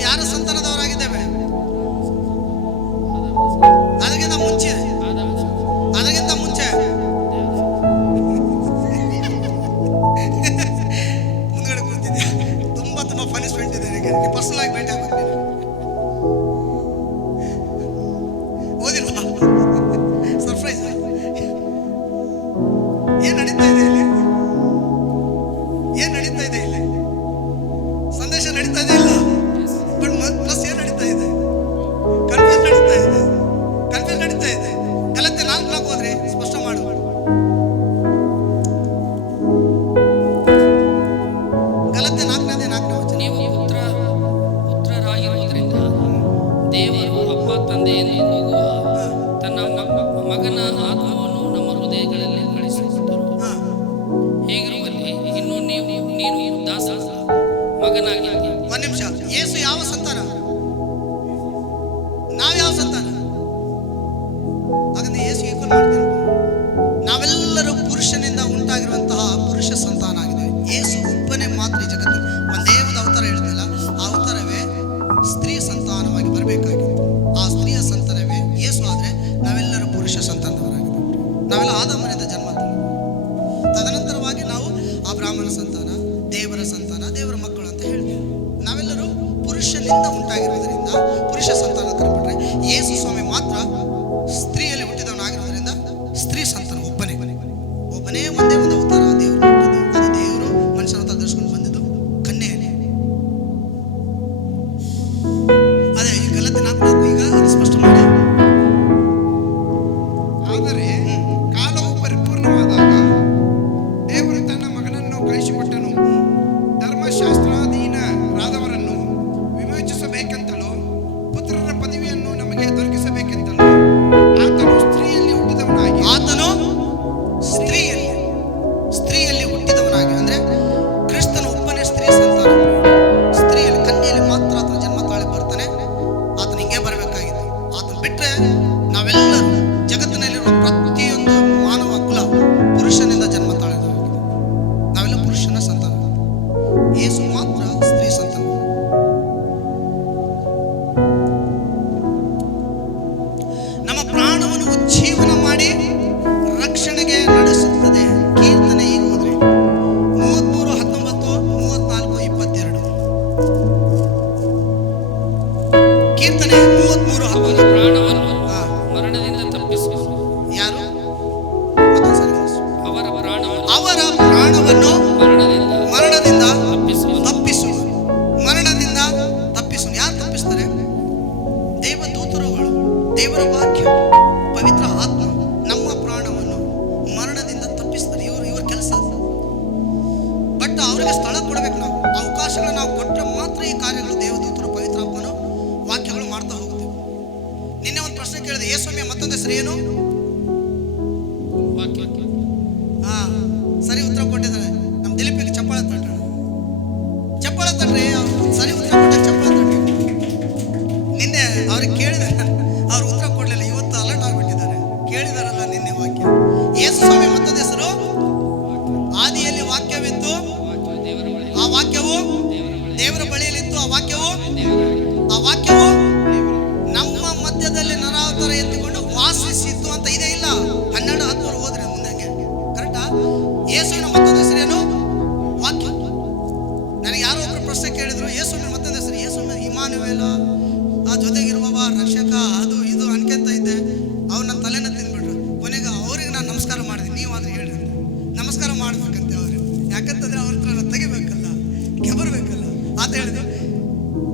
ಯಾರ ಸಂತಾನದವರಾಗಿದ್ದೇವೆ? ಅದಕ್ಕಿಂತ ಮುಂಚೆ ಮುಂದ್ಗಡೆ ಕೂತಿದ್ಯಾ? ತುಂಬಾ ಪನಿಷ್ಮೆಂಟ್ ಇದೆ. ಪರ್ಸನಲ್ ಆಗಿ ಭೇಟಿ ಆಗ್ಬೇಕು. ಓದಿಲ್ವಾ? ಸರ್ಪ್ರೈಸ್. ಏನ್ ನಡೀತಾ ಇದೆ ಇಲ್ಲಿ? ಸಂದೇಶ ನಡೀತಾ ಇದೆ ಇಲ್ಲ? ಬಟ್ ಪ್ಲಸ್ ಏನ್ ನಡೀತಾ ಇದೆ? ಕನ್ಫ್ಯೂಸ್ ನಡೀತಾ ಇದೆ. ಗಲಾತ್ಯ 4 ಹೋದ್ರೆ ಸ್ಪಷ್ಟ ಮಾಡು. ಗಲಾತ್ಯ 4:4 ನೀವು ಪುತ್ರರಾಗಿರುವುದರಿಂದ ದೇವರು ಅಪ್ಪ ತಂದೆ ಎಂದು ಕೂಗುವ ತನ್ನ ಮಗನ ಆತ್ಮವನ್ನು ನಮ್ಮ ಹೃದಯಗಳಲ್ಲಿ ಕಳಿಸಿಕೊಟ್ಟರು. ಹೀಗಿರುವಲ್ಲಿ ಇನ್ನು ನೀನು ದಾಸ ಮಗನಾಗಿದ್ದೀಯ. ಒಂದು ನಿಮಿಷ. ಯೇಸು ಯಾವ ಸಂತಾನ? ನಾವು ಯಾವ ಸಂತಾನ? ಹಾಗಂದ್ರೆ ಯೇಸು ಈಕ್ವಲ್ ಮಾಡ್ತೇನೆ. ನಾವೆಲ್ಲರೂ ಪುರುಷನಿಂದ ಉಂಟಾಗಿರುವಂತಹ ಪುರುಷ ಸಂತಾನ ಆಗಿದೆ. ಯೇಸು ಒಬ್ಬನೇ ಮಾತ್ರ ಈ ಜಗತ್ತಿಗೆ ಒಂದೇ ಒಂದು ಅವತಾರ ಹೇಳ್ತಿಲ್ಲ. ಆ ಅವತಾರವೇ ಸ್ತ್ರೀ ಸಂತಾನವಾಗಿ ಬರಬೇಕಾಗಿತ್ತು. ಆ ಸ್ತ್ರೀಯ ಸಂತಾನವೇ ಯೇಸು. ಆದರೆ ನಾವೆಲ್ಲರೂ ಪುರುಷ ಸಂತಾನದವರಾಗಿದ್ದೇವೆ. ನಾವೆಲ್ಲ ಆದಾಮನಿಂದ ಜನ್ಮ. ತದನಂತರವಾಗಿ ನಾವು ಆ ಬ್ರಾಹ್ಮಣ ಸಂತಾನ, ದೇವರ ಸಂತಾನ, ದೇವರ ಮಕ್ಕಳು ಅಂತ ಹೇಳ್ತೀವಿ. ನಾವೆಲ್ಲರೂ ಪುರುಷನಿಂದ ಉಂಟಾಗಿರೋದ್ರಿಂದ ಪುರುಷ ಸಂತಾನ ಕರೆಬಿಟ್ರೆ, ಯೇಸು ಸ್ವಾಮಿ ಮಾತ್ರ ಸ್ತ್ರೀಯಲ್ಲಿ ಹುಟ್ಟಿದವನಾಗಿರೋದ್ರಿಂದ ಸ್ತ್ರೀ ಸಂತಾನ ಒಬ್ಬನೇ ಒಂದೇ ಒಂದು ಅವತಾರ ದೇವರು ಹುಟ್ಟಿದ್ದು. ಅದು ದೇವರು ಮನುಷ್ಯನ ಹತ್ರ ಧರಿಸ್ಕೊಂಡು ಬಂದಿದ್ದು ಕನ್ಯೆಯಲ್ಲಿ. ಅದೇ ಈ ಗಲಾತ್ಯ 4:4 ಈಗ ಅದು ಸ್ಪಷ್ಟ ಮಾಡಿ. ಆದರೆ ಕಾಲವು ಪರಿಪೂರ್ಣವಾದಾಗ ದೇವರು ತನ್ನ ಮಗನನ್ನು ಕಳಿಸಿಕೊಟ್ಟನು. ಧರ್ಮಶಾಸ್ತ್ರಾಧೀನರಾದವರನ್ನು ವಿಮೋಚಿಸಬೇಕೆಂತಲೂ ಪುತ್ರರ ಪದವಿಯನ್ನು ನಮಗೆ ದೊರಕಿಸಬೇಕೆಂತಲೂ ಆತನು ಸ್ತ್ರೀಯಲ್ಲಿ ಹುಟ್ಟಿದವನಾಗಿ ಅಂದ್ರೆ ಕ್ರಿಸ್ತನು ಒಬ್ಬನೇ ಸ್ತ್ರೀ ಸಂತಾನ. ಸ್ತ್ರೀಯಲ್ಲಿ ಕನ್ಯೆಯಲ್ಲಿ ಮಾತ್ರ ಆತನ ಜನ್ಮ ತಾಳಿ ಬರ್ತಾನೆ. ಆತನ ಹಿಂಗೆ ಬರಬೇಕಾಗಿತ್ತು. ಆತನ ಬಿಟ್ಟರೆ ನಾವೆಲ್ಲರೂ ಜಗತ್ತಿನಲ್ಲಿರುವ ಪ್ರತಿಯೊಂದು ಮಾನವ ಕುಲ ಪುರುಷನಿಂದ ಜನ್ಮ ತಾಳಿದವಾಗಿದೆ. ನಾವೆಲ್ಲ ಪುರುಷನ ಸಂತಾನ. ಯೇಸು ಮಾತ್ರ ಸ್ತ್ರೀ ಸಂತಾನ. ನಮ್ಮ ಪ್ರಾಣವನ್ನು ಉಜ್ಜೀವನ ಮಾಡಿ ರಕ್ಷಣೆಗೆ ನಡೆಸುತ್ತದೆ. ಕೀರ್ತನೆ ಈಗ ಹೋದ್ರೆ 33:19, 34:22. ಕೀರ್ತನೆ 33:19. ಅವರ ಪ್ರಾಣವನ್ನು ಮರಣದಿಂದ ತಪ್ಪಿಸುವನು. ಯಾರು? ಮತ್ತೊಂದ್ಸರಿ ಓದಿಸು. ಅವರ ಪ್ರಾಣವನ್ನು ಮರಣದಿಂದ ತಪ್ಪಿಸುವನು. ಮರಣದಿಂದ ತಪ್ಪಿಸುವನು. ಯಾರು ತಪ್ಪಿಸ್ತಾರೆ? ದೇವದೂತರುಗಳು, ದೇವರ ವಾಕ್ಯ, ಪವಿತ್ರ ಆತ್ಮ ನಮ್ಮ ಪ್ರಾಣವನ್ನು ಮರಣದಿಂದ ತಪ್ಪಿಸ್ತಾರೆ. ಇವ್ರ ಕೆಲಸ. ಬಟ್ ಅವರಿಗೆ ಸ್ಥಳ ಕೊಡಬೇಕು. ನಾವು ಅವಕಾಶಗಳು ನಾವು ಕೊಟ್ಟರೆ ಮಾತ್ರ ಈ ಕಾರ್ಯಗಳು ದೇವದೂತರು, ಪವಿತ್ರ ಆತ್ಮನು ವಾಕ್ಯಗಳು ಮಾಡ್ತಾ ಹೋಗ್ತೇವೆ. ನಿನ್ನೆ ಒಂದು ಪ್ರಶ್ನೆ ಕೇಳಿದೆ, ಯೇಸುವಿನ ಮತ್ತೊಂದು ಹೆಸರು ಏನು? ವಾಕ್ಯ. ಹಾ, ಸರಿ ಉತ್ತರ ಕೊಟ್ಟಿದ್ದಾರೆ. ನಮ್ಮ ದಿಲೀಪಿಗೆ ಚಪ್ಪಾಳೆ ತಟ್ರಿ. ಸರಿ ಉತ್ತರ ಕೊಟ್ಟ ಚಪ್ಪಾಳೆ ತಟ್ರಿ. ನಿನ್ನೆ ಅವ್ರಿಗೆ ಕೇಳಿದೆ, ಅವ್ರು ಉತ್ತರ ಕೊಡಲಿಲ್ಲ. ಇವತ್ತು ಅಲರ್ಟ್ ಆಗಿಬಿಟ್ಟಿದ್ದಾರೆ. ಕೇಳಿದಾರಲ್ಲ ನಿನ್ನೆ ವಾಕ್ಯ. ಯೇಸು ಸ್ವಾಮಿ ಮತ್ತೊಂದು ಹೆಸರು ಆದಿಯಲ್ಲಿ ವಾಕ್ಯವಿತ್ತು, ಆ ವಾಕ್ಯವು ದೇವರ ಬಳಿಯಲ್ಲಿತ್ತು, ಆ ವಾಕ್ಯವು ನಮ್ಮ ಮಧ್ಯದಲ್ಲಿ ನರಾವತಾರ ಎತ್ತಿಕೊಂಡು ವಾಸಿಸಿತ್ತು ಅಂತ ಇದೆ. ಇಲ್ಲ 12:13 ಹೋದ್ರೆ ಮುಂದೆ ಕರೆಕ್ಟಾ? ಯೇಸುವಿನ ಮತ್ತೊಂದು ಹೆಸರೇನು? ವಾಕ್ಯ. ನನಗೆ ಯಾರೋ ಒಬ್ರು ಪ್ರಶ್ನೆ ಕೇಳಿದ್ರು, ಯೇಸುವಿನ ಮತ್ತೊಂದು ಹೆಸರು. ಯೇಸುವಿನ ಇಮಾನುವೇಲ, ಆ ಜೊತೆಗಿರುವವ ರಕ್ಷಕ, ಅದು ಇದು ಅನ್ಕೊಂತ ಇದ್ದೆ. ಅವ್ರು ನನ್ನ ತಲೆನ ತಿಂದ್ಬಿಟ್ರು. ಕೊನೆಗೆ ಅವ್ರಿಗೆ ನಾನು ನಮಸ್ಕಾರ ಮಾಡಿದೆ. ನೀವಾದ್ರೆ ಹೇಳಿ ನಮಸ್ಕಾರ ಮಾಡ್ಬೇಕಂತೆ ಅವ್ರಿಗೆ. ಯಾಕಂತಂದ್ರೆ ಅವ್ರ ಹತ್ರ ತೆಗಿಬೇಕಲ್ಲ, ಗೆಬರ್ಬೇಕಲ್ಲ ಅಂತ ಹೇಳಿದ್ರು.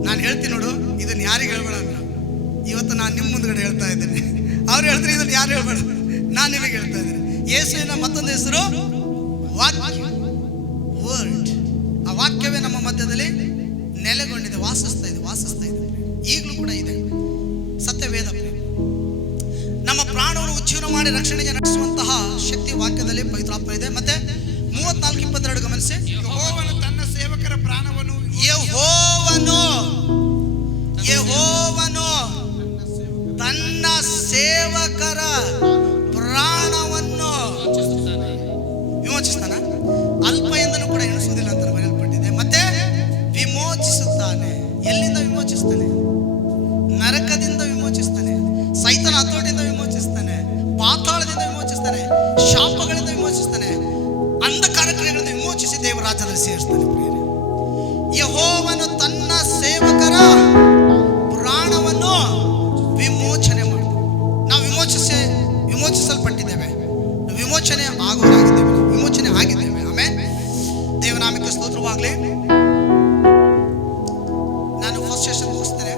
ನಾನು ಹೇಳ್ತೀನಿ ನೋಡು, ಇದನ್ನು ಯಾರಿಗೆ ಹೇಳ್ಬೇಡ ಅಂತ. ಇವತ್ತು ನಾನು ನಿಮ್ಮ ಮುಂದ್ಗಡೆ ಹೇಳ್ತಾ ಇದ್ದೇನೆ. ಅವ್ರು ಹೇಳಿದ್ರೆ ಇದನ್ನು ಯಾರು ಹೇಳ್ಬೇಡ, ನಾನು ನಿಮಗೆ ಹೇಳ್ತಾ ಇದ್ದೇನೆ. ಯೇಸುವಿನ ಮತ್ತೊಂದು ಹೆಸರು ವಾಕ್ಯ, ವರ್ಡ್. ಆ ವಾಕ್ಯವೇ ನಮ್ಮ ಮಧ್ಯದಲ್ಲಿ ನೆಲೆಗೊಂಡಿದೆ, ವಾಸಿಸ್ತಾ ಇದೆ. ಈಗಲೂ ಕೂಡ ಇದೆ. ಸತ್ಯವೇದ ನಮ್ಮ ಪ್ರಾಣವನ್ನು ಉಜ್ಜೀವನ ಮಾಡಿ ರಕ್ಷಣೆಗೆ ನಡೆಸುವಂತಹ ಶಕ್ತಿ ವಾಕ್ಯದಲ್ಲಿ ಪವಿತ್ರಾತ್ಮ ಇದೆ. ಮತ್ತೆ 34:22 ಗಮನಿಸಿ. ಯೆಹೋವನು ತನ್ನ ಸೇವಕರ ಪ್ರಾಣವನ್ನು ಯೆಹೋವನು ತನ್ನ ಸೇವಕರ ಪ್ರಾಣವನ್ನು ವಿಮೋಚಿಸ್ತಾನೆ. ಅಲ್ಪ ಎಂದನು ಕೂಡ ಎಣಿಸುವುದಿಲ್ಲ ಅಂತ ಬರೆಯಲ್ಪಟ್ಟಿದೆ. ಮತ್ತೆ ವಿಮೋಚಿಸುತ್ತಾನೆ. ಎಲ್ಲಿಂದ ವಿಮೋಚಿಸ್ತಾನೆ? ನರಕದಿಂದ ವಿಮೋಚಿಸ್ತಾನೆ, ಸೈತನ ಹತೋಟಿಯಿಂದ ವಿಮೋಚಿಸ್ತಾನೆ, ಪಾತಾಳದಿಂದ ವಿಮೋಚಿಸ್ತಾನೆ, ಶಾಪಗಳಿಂದ ವಿಮೋಚಿಸ್ತಾನೆ, ಅಂಧಕಾರ ಕ್ರಿಯೆಗಳಿಂದ ವಿಮೋಚಿಸಿ ದೇವರ ರಾಜ್ಯದಲ್ಲಿ ಸೇರಿಸ್ತಾನೆ. ಯೆಹೋವನು ತನ್ನ ಸೇವಕರ ಪ್ರಾಣವನ್ನು ವಿಮೋಚನೆ ಮಾಡಿ. ನಾವು ವಿಮೋಚಿಸಲ್ಪಟ್ಟಿದ್ದೇವೆ, ವಿಮೋಚನೆ ಆಗುವರಾಗಿದ್ದೇವೆ, ವಿಮೋಚನೆ ಆಗಿದ್ದೇವೆ. ಆಮೇಲೆ ದೇವನಾಮಕ್ಕೆ ಸ್ತೋತ್ರವಾಗಲಿ. ನಾನು ಫಸ್ಟ್ ಸೆಷನ್ ಮುಗಿಸ್ತೇನೆ.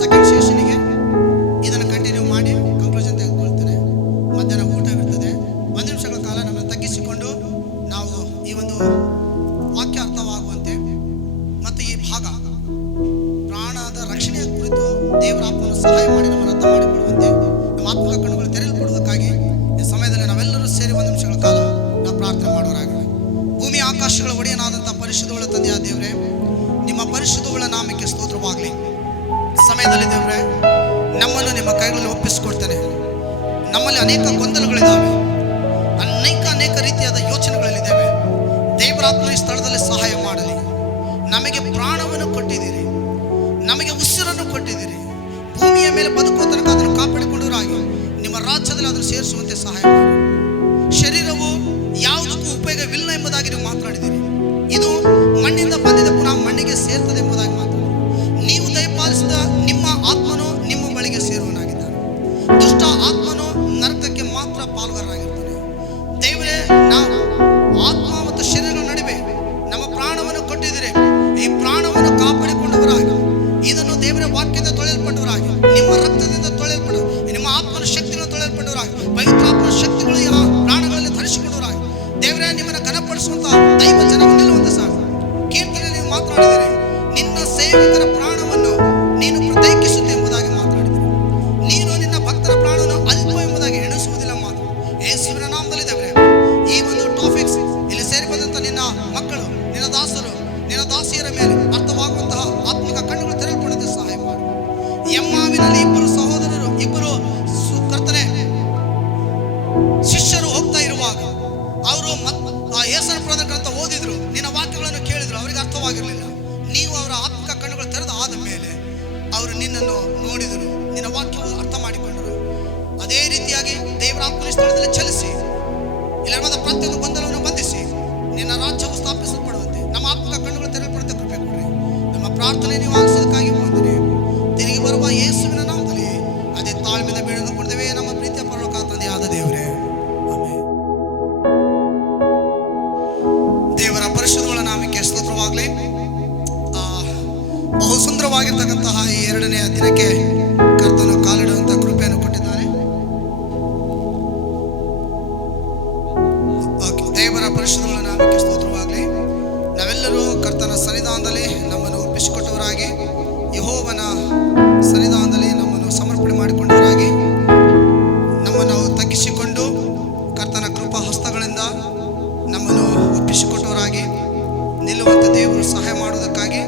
ಸೆಕೆಂಡ್ ಸೆಷನ್ಗೆ ಇದನ್ನು ಕಂಟಿನ್ಯೂ ಮಾಡಿ ಕನ್ಕ್ಲೂಷನ್ ತೆಗೆದುಕೊಳ್ತೇನೆ. ಮಧ್ಯಾಹ್ನ ಊಟವಿರ್ತದೆ. 1 ನಿಮಿಷಗಳ ಕಾಲ ನಮ್ಮನ್ನು ತಗ್ಗಿಸಿಕೊಂಡು ನಾವು ಈ ಒಂದು ವಾಕ್ಯ ಅರ್ಥವಾಗುವಂತೆ ಮತ್ತು ಈ ಭಾಗ ಪ್ರಾಣದ ರಕ್ಷಣೆಯ ಕುರಿತು ದೇವರ ಆತ್ಮವನ್ನು ಸಹಾಯ ಮಾಡಿ ನಮ್ಮನ್ನು ಅರ್ಥ ಮಾಡಿಕೊಳ್ಳುವಂತೆ ನಮ್ಮ ಆತ್ಮಿಕ ಕಣ್ಣುಗಳು ತೆರೆಯಲ್ಪಡುವುದಕ್ಕಾಗಿ ಈ ಸಮಯದಲ್ಲಿ ನಾವೆಲ್ಲರೂ ಸೇರಿ 1 ನಿಮಿಷಗಳ ಕಾಲ ನಾವು ಪ್ರಾರ್ಥನೆ ಮಾಡೋರಾಗೋಣ. ಭೂಮಿ ಆಕಾಶಗಳ ಒಡೆಯನಾದಂಥ ಪರಿಶುದ್ಧಗಳ ತಂದೆಯ ದೇವರೇ, ನಿಮ್ಮ ಪರಿಶುದ್ಧಗಳ ನಾಮಕ್ಕೆ ಸ್ತೋತ್ರವಾಗಲಿ. ಸಮಯದಲ್ಲಿ ದೇವರೇ, ನಮ್ಮನ್ನು ನಿಮ್ಮ ಕೈಗಳಲ್ಲಿ ಒಪ್ಪಿಸಿಕೊಡ್ತೇನೆ. ನಮ್ಮಲ್ಲಿ ಅನೇಕ ಗೊಂದಲಗಳಿದ್ದಾವೆ, ಅನೇಕ ರೀತಿಯಾದ ಯೋಚನೆಗಳಲ್ಲಿದ್ದಾವೆ. ದೇವರಾತ್ಮ ಈ ಸ್ಥಳದಲ್ಲಿ ಸಹಾಯ ಮಾಡಲಿ. ನಮಗೆ ಪ್ರಾಣವನ್ನು ಕೊಟ್ಟಿದ್ದೀರಿ, ನಮಗೆ ಉಸಿರನ್ನು ಕೊಟ್ಟಿದ್ದೀರಿ. ಭೂಮಿಯ ಮೇಲೆ ಬದುಕುವ ತನಕ ಅದನ್ನು ಕಾಪಾಡಿಕೊಂಡವರಾಗಿ ನಿಮ್ಮ ರಾಜ್ಯದಲ್ಲಿ ಅದನ್ನು ಸೇರಿಸುವಂತೆ ಸಹಾಯ ಮಾಡಿ. ಶರೀರವು ಯಾವುದಕ್ಕೂ ಉಪಯೋಗವಿಲ್ಲ ಎಂಬುದಾಗಿ ನೀವು ಮಾತನಾಡಿದ್ದೀರಿ. ಇದು ಸ್ಥಾಪಿಸಲ್ಪಡುವಂತೆ, ನಮ್ಮ ಆತ್ಮದ ಕಣ್ಣುಗಳು ತೆರೆಯಲ್ಪಡುತ್ತೆ ಕೃಪೆ ಕೊಡ್ರಿ. ನಮ್ಮ ಪ್ರಾರ್ಥನೆ ನೀವು ಆಲಿಸೋದಕ್ಕಾಗಿ ವಂದನೆ. ತಿರುಗಿ ಬರುವ ಯೇಸುವಿನ ನಾಮದಲ್ಲಿ ಅದೇ ತಾಳ್ಮೆಯಿಂದ ಬೇಡನ್ನು ಕೊಡ್ತೇವೆ ನಮ್ಮ ಪ್ರೀತಿಯ ಪರಲೋಕ ತಂದೆಯಾದ ದೇವರೇ, ಆಮೆನ್. ದೇವರ ಪರಿಶುದ್ಧಗಳ ನಾಮಕ್ಕೆ ಸ್ತೋತ್ರವಾಗಲಿ. ಬಹು ಸುಂದರವಾಗಿರ್ತಕ್ಕಂತಹ ಈ 2ನೇ ದಿನಕ್ಕೆ ಕರ್ತನು ಕಾಲಿಡುವಂಥ ಕೃಪೆಯನ್ನು ಕೊಟ್ಟಿದ್ದಾನೆ. ದೇವರ ಪರಿಶುದ್ಧಗಳ ನಾಮಕ್ಕೆ ಸ್ತೋತ್ರವಾಗಲಿ. ನಾವೆಲ್ಲರೂ ಕರ್ತನ ಸನ್ನಿಧಾನದಲ್ಲಿ ನಮ್ಮನ್ನು ಒಪ್ಪಿಸಿಕೊಟ್ಟವರಾಗಿ, ಯೆಹೋವನ ಸನ್ನಿಧಾನದಲ್ಲಿ ನಮ್ಮನ್ನು ಸಮರ್ಪಣೆ ಮಾಡಿಕೊಂಡವರಾಗಿ, ನಮ್ಮನ್ನು ನಾವು ತಗ್ಗಿಸಿಕೊಂಡು ಕರ್ತನ ಕೃಪಾ ಹಸ್ತಗಳಿಂದ ನಮ್ಮನ್ನು ಒಪ್ಪಿಸಿಕೊಟ್ಟವರಾಗಿ ನಿಲ್ಲುವಂತೆ ದೇವರು ಸಹಾಯ ಮಾಡುವುದಕ್ಕಾಗಿ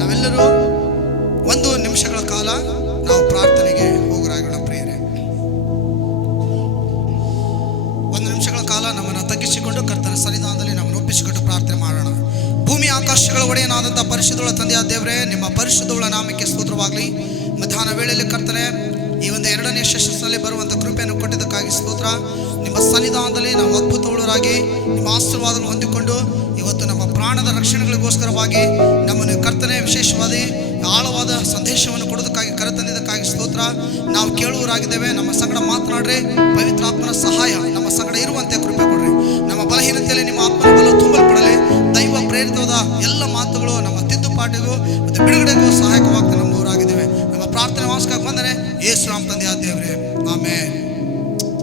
ನಾವೆಲ್ಲರೂ 1 ನಿಮಿಷಗಳ ಕಾಲ ನಾವು ಪ್ರಾರ್ಥನೆಗೆ ಹೋಗರಾಗೋಣ ಪ್ರಿಯರೇ. 1 ನಿಮಿಷಗಳ ಕಾಲ ನಮ್ಮನ್ನು ತಗ್ಗಿಸಿಕೊಂಡು ಕರ್ತನ ಸನ್ನಿಧಾನದಲ್ಲಿ ನಮ್ಮನ್ನು ಒಪ್ಪಿಸಿಕೊಟ್ಟು ಪ್ರಾರ್ಥನೆ ಮಾಡೋಣ. ಭೂಮಿ ಆಕಾಶಗಳ ಒಡೆಯನಾದಂಥ ಪರಿಶುದ್ಧಗಳ ತಂದೆಯಾದ ದೇವರೇ, ನಿಮ್ಮ ಪರಿಶುದ್ಧಗಳ ನಾಮಕ್ಕೆ ಸ್ತೋತ್ರವಾಗಲಿ. ಮಧ್ಯಾಹ್ನ ವೇಳೆಯಲ್ಲಿ ಕರ್ತನೆ ಈ ಒಂದು 2ನೇ ಸೆಷನ್ಸ್ನಲ್ಲಿ ಬರುವಂಥ ಕೃಪೆಯನ್ನು ಕೊಟ್ಟಿದ್ದಕ್ಕಾಗಿ ಸ್ತೋತ್ರ. ನಿಮ್ಮ ಸನ್ನಿಧಾನದಲ್ಲಿ ನಾವು ಅದ್ಭುತವುಳ್ಳರಾಗಿ ನಿಮ್ಮ ಆಶೀರ್ವಾದವನ್ನು ಹೊಂದಿಕೊಂಡು ಇವತ್ತು ನಮ್ಮ ಪ್ರಾಣದ ರಕ್ಷಣೆಗಳಿಗೋಸ್ಕರವಾಗಿ ನಮ್ಮನ್ನು ಕರ್ತನೆ ವಿಶೇಷವಾದ ಆಳವಾದ ಸಂದೇಶವನ್ನು ಕೊಡೋದಕ್ಕಾಗಿ ಕರೆತಂದಿದ್ದಕ್ಕಾಗಿ ಸ್ತೋತ್ರ. ನಾವು ಕೇಳುವರಾಗಿದ್ದೇವೆ, ನಮ್ಮ ಸಂಗಡ ಮಾತನಾಡ್ರಿ. ಪವಿತ್ರಾತ್ಮನ ಸಹಾಯ ನಮ್ಮ ಸಂಗಡ ಇರುವಂತೆ ಕೃಪೆ ಕೊಡ್ರಿ. ನಮ್ಮ ಬಲಹೀನತೆಯಲ್ಲಿ ನಿಮ್ಮ ಆತ್ಮನ ಬಲ ತುಂಬಲ್ಪಡಲಿ. ದೈವ ಪ್ರೇರಿತವಾದ ಎಲ್ಲ ಮಾತುಗಳು ನಮ್ಮ ತಿದ್ದುಪಾಟಿಗೂ ಮತ್ತು ಬಿಡುಗಡೆಗೂ ಸಹಾಯಕವಾಗ್ತದೆ ನಂಬುವರಾಗಿದ್ದೇವೆ. ನಮ್ಮ ಪ್ರಾರ್ಥನೆ ವಾಸಕ್ಕೆ ಬಂದರೆ ಯೇಸು ರಾಮ ತಂದೆಯಾದ ದೇವರೇ, ಆಮೆನ್.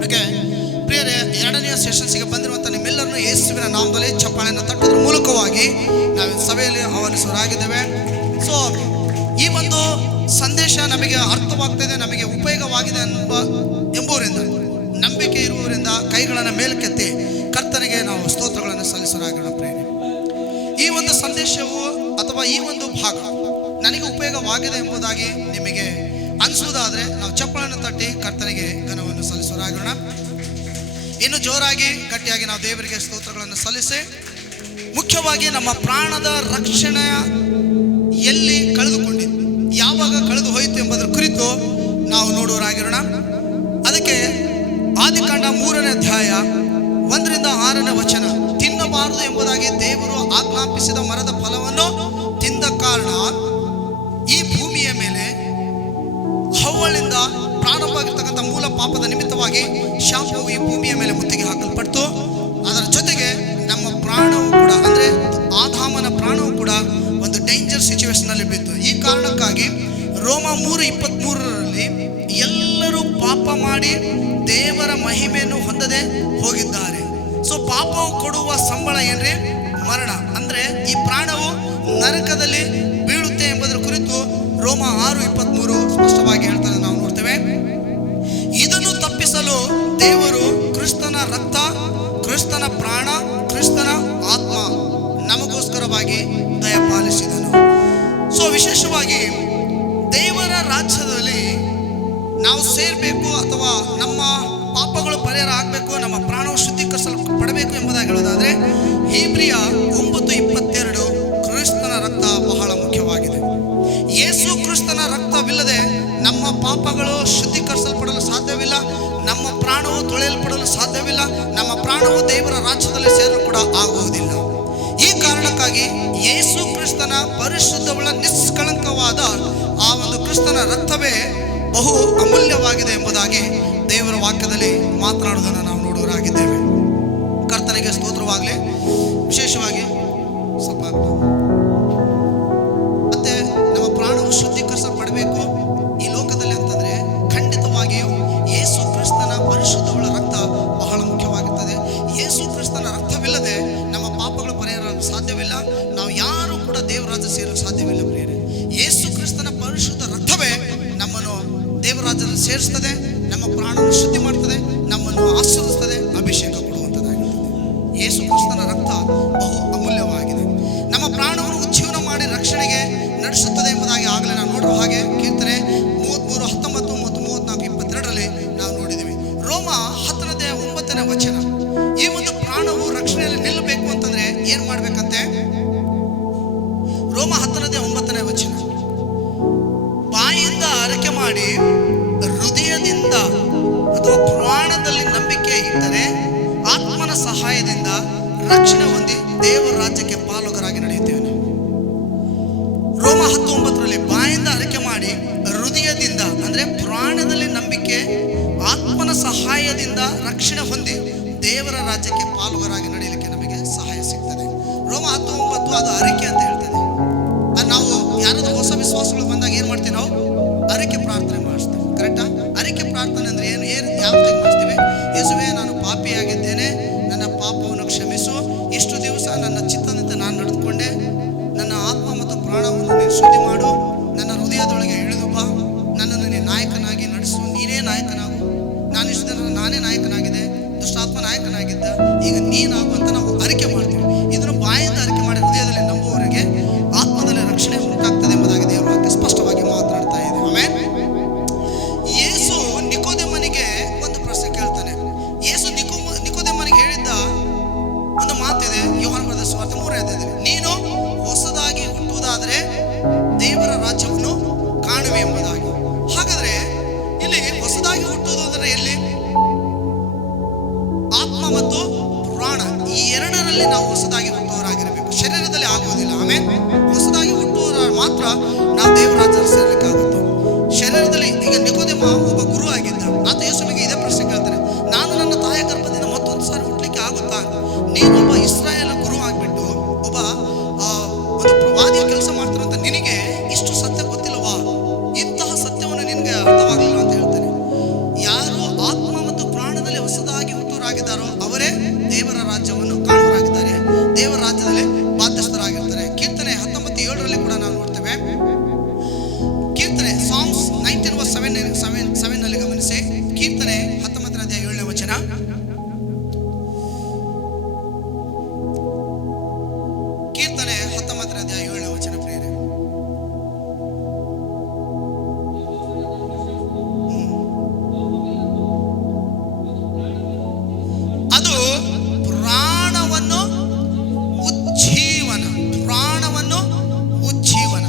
ಓಕೆ ಪ್ರಿಯರೇ, 2ನೇ ಸೆಷನ್ಸ್ಗೆ ಬಂದಿರುವಂಥ ನಿಮ್ಮೆಲ್ಲರನ್ನು ಯೇಸುವಿನ ನಾಮದಲ್ಲಿ ಚಪ್ಪಾಳೆಯನ್ನು ತಟ್ಟೋದ್ರ ಮೂಲಕವಾಗಿ ನಾವು ಸಭೆಯಲ್ಲಿ ಆಹ್ವಾನಿಸುವರಾಗಿದ್ದೇವೆ. ಸೊ ಈ ಒಂದು ಸಂದೇಶ ನಮಗೆ ಅರ್ಥವಾಗ್ತದೆ, ನಮಗೆ ಉಪಯೋಗವಾಗಿದೆ ಎಂಬುವರಿಂದ, ನಂಬಿಕೆ ಇರುವವರಿಂದ ಕೈಗಳನ್ನು ಮೇಲಕ್ಕೆತ್ತಿ ಕರ್ತನಿಗೆ ನಾವು ಸ್ತೋತ್ರಗಳನ್ನು ಸಲ್ಲಿಸೋರಾಗೋಣ ಪ್ರೇರಣೆ. ಈ ಒಂದು ಸಂದೇಶವು ಅಥವಾ ಈ ಒಂದು ಭಾಗ ನನಗೆ ಉಪಯೋಗವಾಗಿದೆ ಎಂಬುದಾಗಿ ನಿಮಗೆ ಅನಿಸುವುದಾದರೆ ನಾವು ಚಪ್ಪಳನ್ನು ತಟ್ಟಿ ಕರ್ತನಿಗೆ ಘನವನ್ನು ಸಲ್ಲಿಸೋರಾಗೋಣ. ಇನ್ನು ಜೋರಾಗಿ ಗಟ್ಟಿಯಾಗಿ ನಾವು ದೇವರಿಗೆ ಸ್ತೋತ್ರಗಳನ್ನು ಸಲ್ಲಿಸಿ, ಮುಖ್ಯವಾಗಿ ನಮ್ಮ ಪ್ರಾಣದ ರಕ್ಷಣೆಯ ಎಲ್ಲಿ ಕಳೆದುಕೊಂಡಿದ್ದು, ಯಾವಾಗ ಕಳೆದು ಹೋಯಿತು ಎಂಬುದರ ಕುರಿತು ನಾವು ನೋಡುವರಾಗಿರೋಣ. ಅದಕ್ಕೆ ಆದಿಕಾಂಡ 3ನೇ ಅಧ್ಯಾಯ 1ರಿಂದ 6ನೇ ವಚನ, ತಿನ್ನಬಾರದು ಎಂಬುದಾಗಿ ದೇವರು ಆಜ್ಞಾಪಿಸಿದ ಮರದ ಫಲವನ್ನು ತಿಂದ ಕಾರಣ ಈ ಭೂಮಿಯ ಮೇಲೆ ಹವ್ವಳಿಂದ ಪ್ರಾರಂಭವಾಗಿರ್ತಕ್ಕಂಥ ಮೂಲ ಪಾಪದ ನಿಮಿತ್ತವಾಗಿ ಶಾಪವು ಈ ಭೂಮಿಯ ಮೇಲೆ ಮುತ್ತಿಗೆ ಹಾಕಲ್ಪಡ್ತು. ಅದರ ಜೊತೆಗೆ ನಮ್ಮ ಪ್ರಾಣವು ಕೂಡ, ಅಂದರೆ ಆದಾಮನ ಪ್ರಾಣವು ಕೂಡ ಒಂದು ಡೇಂಜರ್ ಸಿಚುವೇಶನ್ ಅಲ್ಲಿ ಬಿತ್ತು. ಈ ಕಾರಣಕ್ಕಾಗಿ ರೋಮ 3:23ರಲ್ಲಿ ಎಲ್ಲರೂ ಪಾಪ ಮಾಡಿ ದೇವರ ಮಹಿಮೆಯನ್ನು ಹೊಂದದೆ ಹೋಗಿದ್ದಾರೆ. ಸೊ ಪಾಪವು ಕೊಡುವ ಸಂಬಳ ಏನ್ರಿ? ಮರಣ. ಅಂದರೆ ಈ ಪ್ರಾಣವು ನರಕದಲ್ಲಿ ಬೀಳುತ್ತೆ ಎಂಬುದರ ಕುರಿತು ರೋಮ 6:23 ಸ್ಪಷ್ಟವಾಗಿ ಹೇಳ್ತಾರೆ, ನಾವು ನೋಡ್ತೇವೆ. ಇದನ್ನು ತಪ್ಪಿಸಲು ದೇವರು ಕ್ರಿಸ್ತನ ರಕ್ತ, ಕ್ರಿಸ್ತನ ಪ್ರಾಣ, ಕ್ರಿಸ್ತನ ಆತ್ಮ ನಮಗೋಸ್ಕರವಾಗಿ ದಯಪಾಲಿಸಿದನು. ಸೊ ವಿಶೇಷವಾಗಿ ದೇವರ ರಾಜ್ಯದಲ್ಲಿ ನಾವು ಸೇರಬೇಕು ಅಥವಾ ನಮ್ಮ ಪಾಪಗಳು ಪರಿಹಾರ ಆಗಬೇಕು, ನಮ್ಮ ಪ್ರಾಣವು ಶುದ್ಧೀಕರಿಸಲ್ಪಡಬೇಕು ಎಂಬುದಾಗಿ ಹೇಳೋದಾದರೆ ಹೀಬ್ರಿಯ 9:22 ಕ್ರಿಸ್ತನ ರಕ್ತ ಬಹಳ ಮುಖ್ಯವಾಗಿದೆ. ಯೇಸು ಕ್ರಿಸ್ತನ ರಕ್ತವಿಲ್ಲದೆ ನಮ್ಮ ಪಾಪಗಳು ಶುದ್ಧೀಕರಿಸಲ್ಪಡಲು ಸಾಧ್ಯವಿಲ್ಲ, ನಮ್ಮ ಪ್ರಾಣವು ತೊಳೆಯಲ್ಪಡಲು ಸಾಧ್ಯವಿಲ್ಲ, ನಮ್ಮ ಪ್ರಾಣವು ದೇವರ ರಾಜ್ಯದಲ್ಲಿ ಸೇರಲು ಕೂಡ ಆಗುವುದಿಲ್ಲ. ಈ ಕಾರಣಕ್ಕಾಗಿ ಯೇಸು ಕ್ರಿಸ್ತನ ಪರಿಶುದ್ಧವುಳ್ಳ ನಿಷ್ಕಳಂಕವಾದ ಆ ಒಂದು ಕ್ರಿಸ್ತನ ರಕ್ತವೇ ಬಹು ಅಮೂಲ್ಯವಾಗಿದೆ ಎಂಬುದಾಗಿ ದೇವರ ವಾಕ್ಯದಲ್ಲಿ ಮಾತನಾಡುವುದನ್ನು ನಾವು ನೋಡುವರಾಗಿದ್ದೇವೆ. ಕರ್ತನಿಗೆ ಸ್ತೋತ್ರವಾಗಲಿ. ವಿಶೇಷವಾಗಿ ಸ್ವಲ್ಪ ಮತ್ತೆ ನಮ್ಮ ಪ್ರಾಣವು ಶುದ್ಧೀಕರಿಸಲ್ಪಡಬೇಕು ಈ ಲೋಕದಲ್ಲಿ ಅಂತಂದರೆ ಖಂಡಿತವಾಗಿಯೂ ಯೇಸು ಕ್ರಿಸ್ತನ ಪರಿಶುದ್ಧವುಳ್ಳ ರಕ್ತ ಬಹಳ ಮುಖ್ಯವಾಗಿರ್ತದೆ. ಯೇಸು ಕ್ರಿಸ್ತನ ರಕ್ತವಿಲ್ಲದೆ ನಮ್ಮ ಪಾಪಗಳು ಪರಿಹಾರ ಸಾಧ್ಯವಿಲ್ಲ, ನಾವು ಯಾರೂ ಕೂಡ ದೇವರ ರಾಜ್ಯ ಸೇರಲು ಸಾಧ್ಯವಿಲ್ಲ ಪ್ರಿಯರೇ. ಯೇಸು ಕ್ರಿಸ್ತನ ಪರಿಶುದ್ಧ ರಕ್ತವೇ ನಮ್ಮನ್ನು ದೇವರ ರಾಜ್ಯದಲ್ಲಿ ಸೇರಿಸ್ತದೆ, ನಮ್ಮ ಪ್ರಾಣವನ್ನು ಶುದ್ಧಿ ಮಾಡ್ತದೆ, ನಮ್ಮನ್ನು ಆಶೀರ್ವದಿಸ್ತದೆ, ಅಭಿಷೇಕ ಕೊಡುವಂಥದ್ದಾಗಿರ್ತದೆ. ಯೇಸು ಕ್ರಿಸ್ತನ ರಕ್ತ ಬಹು ಅಮೂಲ್ಯವಾಗಿದೆ. ನಮ್ಮ ಪ್ರಾಣವನ್ನು ಉಜ್ಜೀವನ ಮಾಡಿ ರಕ್ಷಣೆಗೆ ನಡೆಸುತ್ತದೆ ಎಂಬುದಾಗಿ ಆಗಲೇ ನಾವು ನೋಡುವ ಹಾಗೆ ಕೀರ್ತನೆ 33:19 ಮತ್ತು 34:22ರಲ್ಲಿ ನಾವು ನೋಡಿದ್ದೀವಿ. ರೋಮ 10:9ನೇ ವಚನ, ಈ ಒಂದು ಪ್ರಾಣವು ರಕ್ಷಣೆಯಲ್ಲಿ ನಿಲ್ಲಬೇಕು ಅಂತಂದ್ರೆ ಏನು ಮಾಡಬೇಕಂತೆ? ರೋಮ 10:9ನೇ ವಚನ, ಬಾಯಿಂದ ಅರಕೆ ಮಾಡಿ ಹೃದಯದಿಂದ ಅಥವಾ ಅದು ಅರಿಕೆ ಅಂತ ಹೇಳ್ತದೆ. ನಾವು ಯಾರಾದ್ರೂ ಹೊಸ ವಿಶ್ವಾಸಗಳು ಬಂದಾಗ ಏನು ಮಾಡ್ತೀವಿ, ನಾವು ಅರಿಕೆ ಪ್ರಾರ್ಥನೆ ಮಾಡಿಸ್ತೇವೆ. ಕರೆಕ್ಟಾ? ಅರಿಕೆ ಪ್ರಾರ್ಥನೆ ಅಂದರೆ ಏನು ಯಾವ ಟೈಮ್ ಮಾಡ್ತೀವಿ? ಯೇಸುವೇ, ನಾನು ಪಾಪಿಯಾಗಿದ್ದೇನೆ, ನನ್ನ ಪಾಪವನ್ನು ಕ್ಷಮಿಸು, ಇಷ್ಟು ದಿವಸ ನನ್ನ ಚಿತ್ತದಂತೆ ನಾನು ನಡೆದುಕೊಂಡೆ, ನನ್ನ ಆತ್ಮ ಮತ್ತು ಪ್ರಾಣವನ್ನು ನೀನು ಶುದ್ಧಿ ಮಾಡು, ನನ್ನ ಹೃದಯದೊಳಗೆ ಇಳಿದು ಬಾ, ನನ್ನನ್ನು ನೀನು ನಾಯಕನಾಗಿ ನಡೆಸು, ನೀನೇ ನಾಯಕನಾಗು, ನಾನು ಇಷ್ಟು ದಿನ ನಾನೇ ನಾಯಕನಾಗಿದೆ, ದುಷ್ಟಾತ್ಮ ನಾಯಕನಾಗಿದ್ದ, ಈಗ ನೀನಾಗು ಅಂತ ನಾವು ಅರಿಕೆ ಮಾಡ್ತೀವಿ. ಇದನ್ನು ಬಾಯಿಂದ ಅರಿಕೆ ಮಾಡಿ ಹೃದಯದಲ್ಲಿ ನಂಬುವವರಿಗೆ ಆತ್ಮದಲ್ಲಿ ರಕ್ಷಣೆ ಉಂಟಾಗ್ತದೆ ಎಂಬುದಾಗಿ ದೇವರ ವಾಕ್ಯ ಸ್ಪಷ್ಟವಾಗಿ ಮಾತನಾಡ್ತಾ ಇದೆ. ಆಮೇಲೆ ಯೇಸು ನಿಕೋದೇಮನಿಗೆ ಒಂದು ಪ್ರಶ್ನೆ ಕೇಳ್ತಾನೆ. ಯೇಸು ನಿಕೋದೇಮನಿಗೆ ಹೇಳಿದ್ದ ಒಂದು ಮಾತಿದೆ, ಯೋಹಾನ ಬರೆದ ಸುವಾರ್ತೆ 3ನೇ ಅಧ್ಯಾಯದಲ್ಲಿ, ನೀನು ಹೊಸದಾಗಿ ಹುಟ್ಟುವುದಾದರೆ ದೇವರ ರಾಜ್ಯವನ್ನು ಕಾಣುವೆ ಎಂಬುದಾಗಿ. ಹಾಗಾದ್ರೆ ಇಲ್ಲಿ ಹೊಸದಾಗಿ ಹುಟ್ಟುವುದಾದರೆ ಎಲ್ಲಿ? ಆತ್ಮ ಮತ್ತು ಪ್ರಾಣ ಈ ಎರಡರಲ್ಲಿ ನಾವು ಹೊಸದಾಗಿ ಹುಟ್ಟುವವರಾಗಿರಬೇಕು, ಶರೀರದಲ್ಲಿ ಆಗುವುದಿಲ್ಲ. ಆಮೇಲೆ ಹೊಸದಾಗಿ ಹುಟ್ಟುವವರ ಮಾತ್ರ ನಾವು ದೇವರ ರಾಜ್ಯದಲ್ಲಿ ಸೇರಲಿಕ್ಕಾಗುತ್ತೆ. ಶರೀರದಲ್ಲಿ ಈಗ ನಿಕೋದೇಮ ಒಬ್ಬ ಗುರು ಆಗಿದ್ದ. ಆತ ಯೇಸುವಿಗೆ ಇದೇ ಪ್ರಶ್ನೆ ಕೇಳ್ತಾರೆ, ನಾನು ನನ್ನ ತಾಯಿಯ ಗರ್ಭದಿಂದ ಮತ್ತೊಂದು ಸಾರಿ ಹುಟ್ಟಲಿಕ್ಕೆ ಆಗುತ್ತಾ? ನೀನೊಬ್ಬ ಇಸ್ರಾಯೇಲ್ ಗುರು ಆಗಿಬಿಟ್ಟು ಒಬ್ಬ ಒಂದು ಪ್ರವಾದಿಯ ಕೆಲಸ ಮಾಡ್ತಾರಂತ ನಿನಗೆ ಇಷ್ಟು ಸತ್ಯ ಗೊತ್ತಿಲ್ಲವಾ? ಇಂತಹ ಸತ್ಯವನ್ನು ನಿನಗೆ ಅರ್ಥವಾಗಲಿಲ್ಲ ಅಂತ ಹೇಳ್ತಾನೆ. ಯಾರು ಆತ್ಮ ಮತ್ತು ಪ್ರಾಣದಲ್ಲಿ ಹೊಸದಾಗಿ ಹುಟ್ಟುವರಾಗಿದ್ದಾರೋ ಅವರೇ ದೇವರ ರಾಜ್ಯವನ್ನು ಕಾಣುವರಾಗಿದ್ದಾರೆ, ದೇವರ ರಾಜ್ಯದಲ್ಲಿ ಬಾಧ್ಯಸ್ಥರಾಗಿರ್ತಾರೆ. ಕೀರ್ತನೆ 19:7 ಕೂಡ ನಾವು ನೋಡ್ತೇವೆ. ಕೀರ್ತನೆ ಸಾಂಗ್ಸ್ 19:7 ಗಮನಿಸಿ. ಕೀರ್ತನೆ 19ನೇ ಅಧ್ಯಾಯ 7ನೇ ವಚನ. ಕೀರ್ತನೆ 19ನೇ ಅಧ್ಯಾಯ 7ನೇ ವಚನ ಪ್ರಿಯರೇ. ಅದು ಪ್ರಾಣವನ್ನು ಉಜ್ಜೀವನ.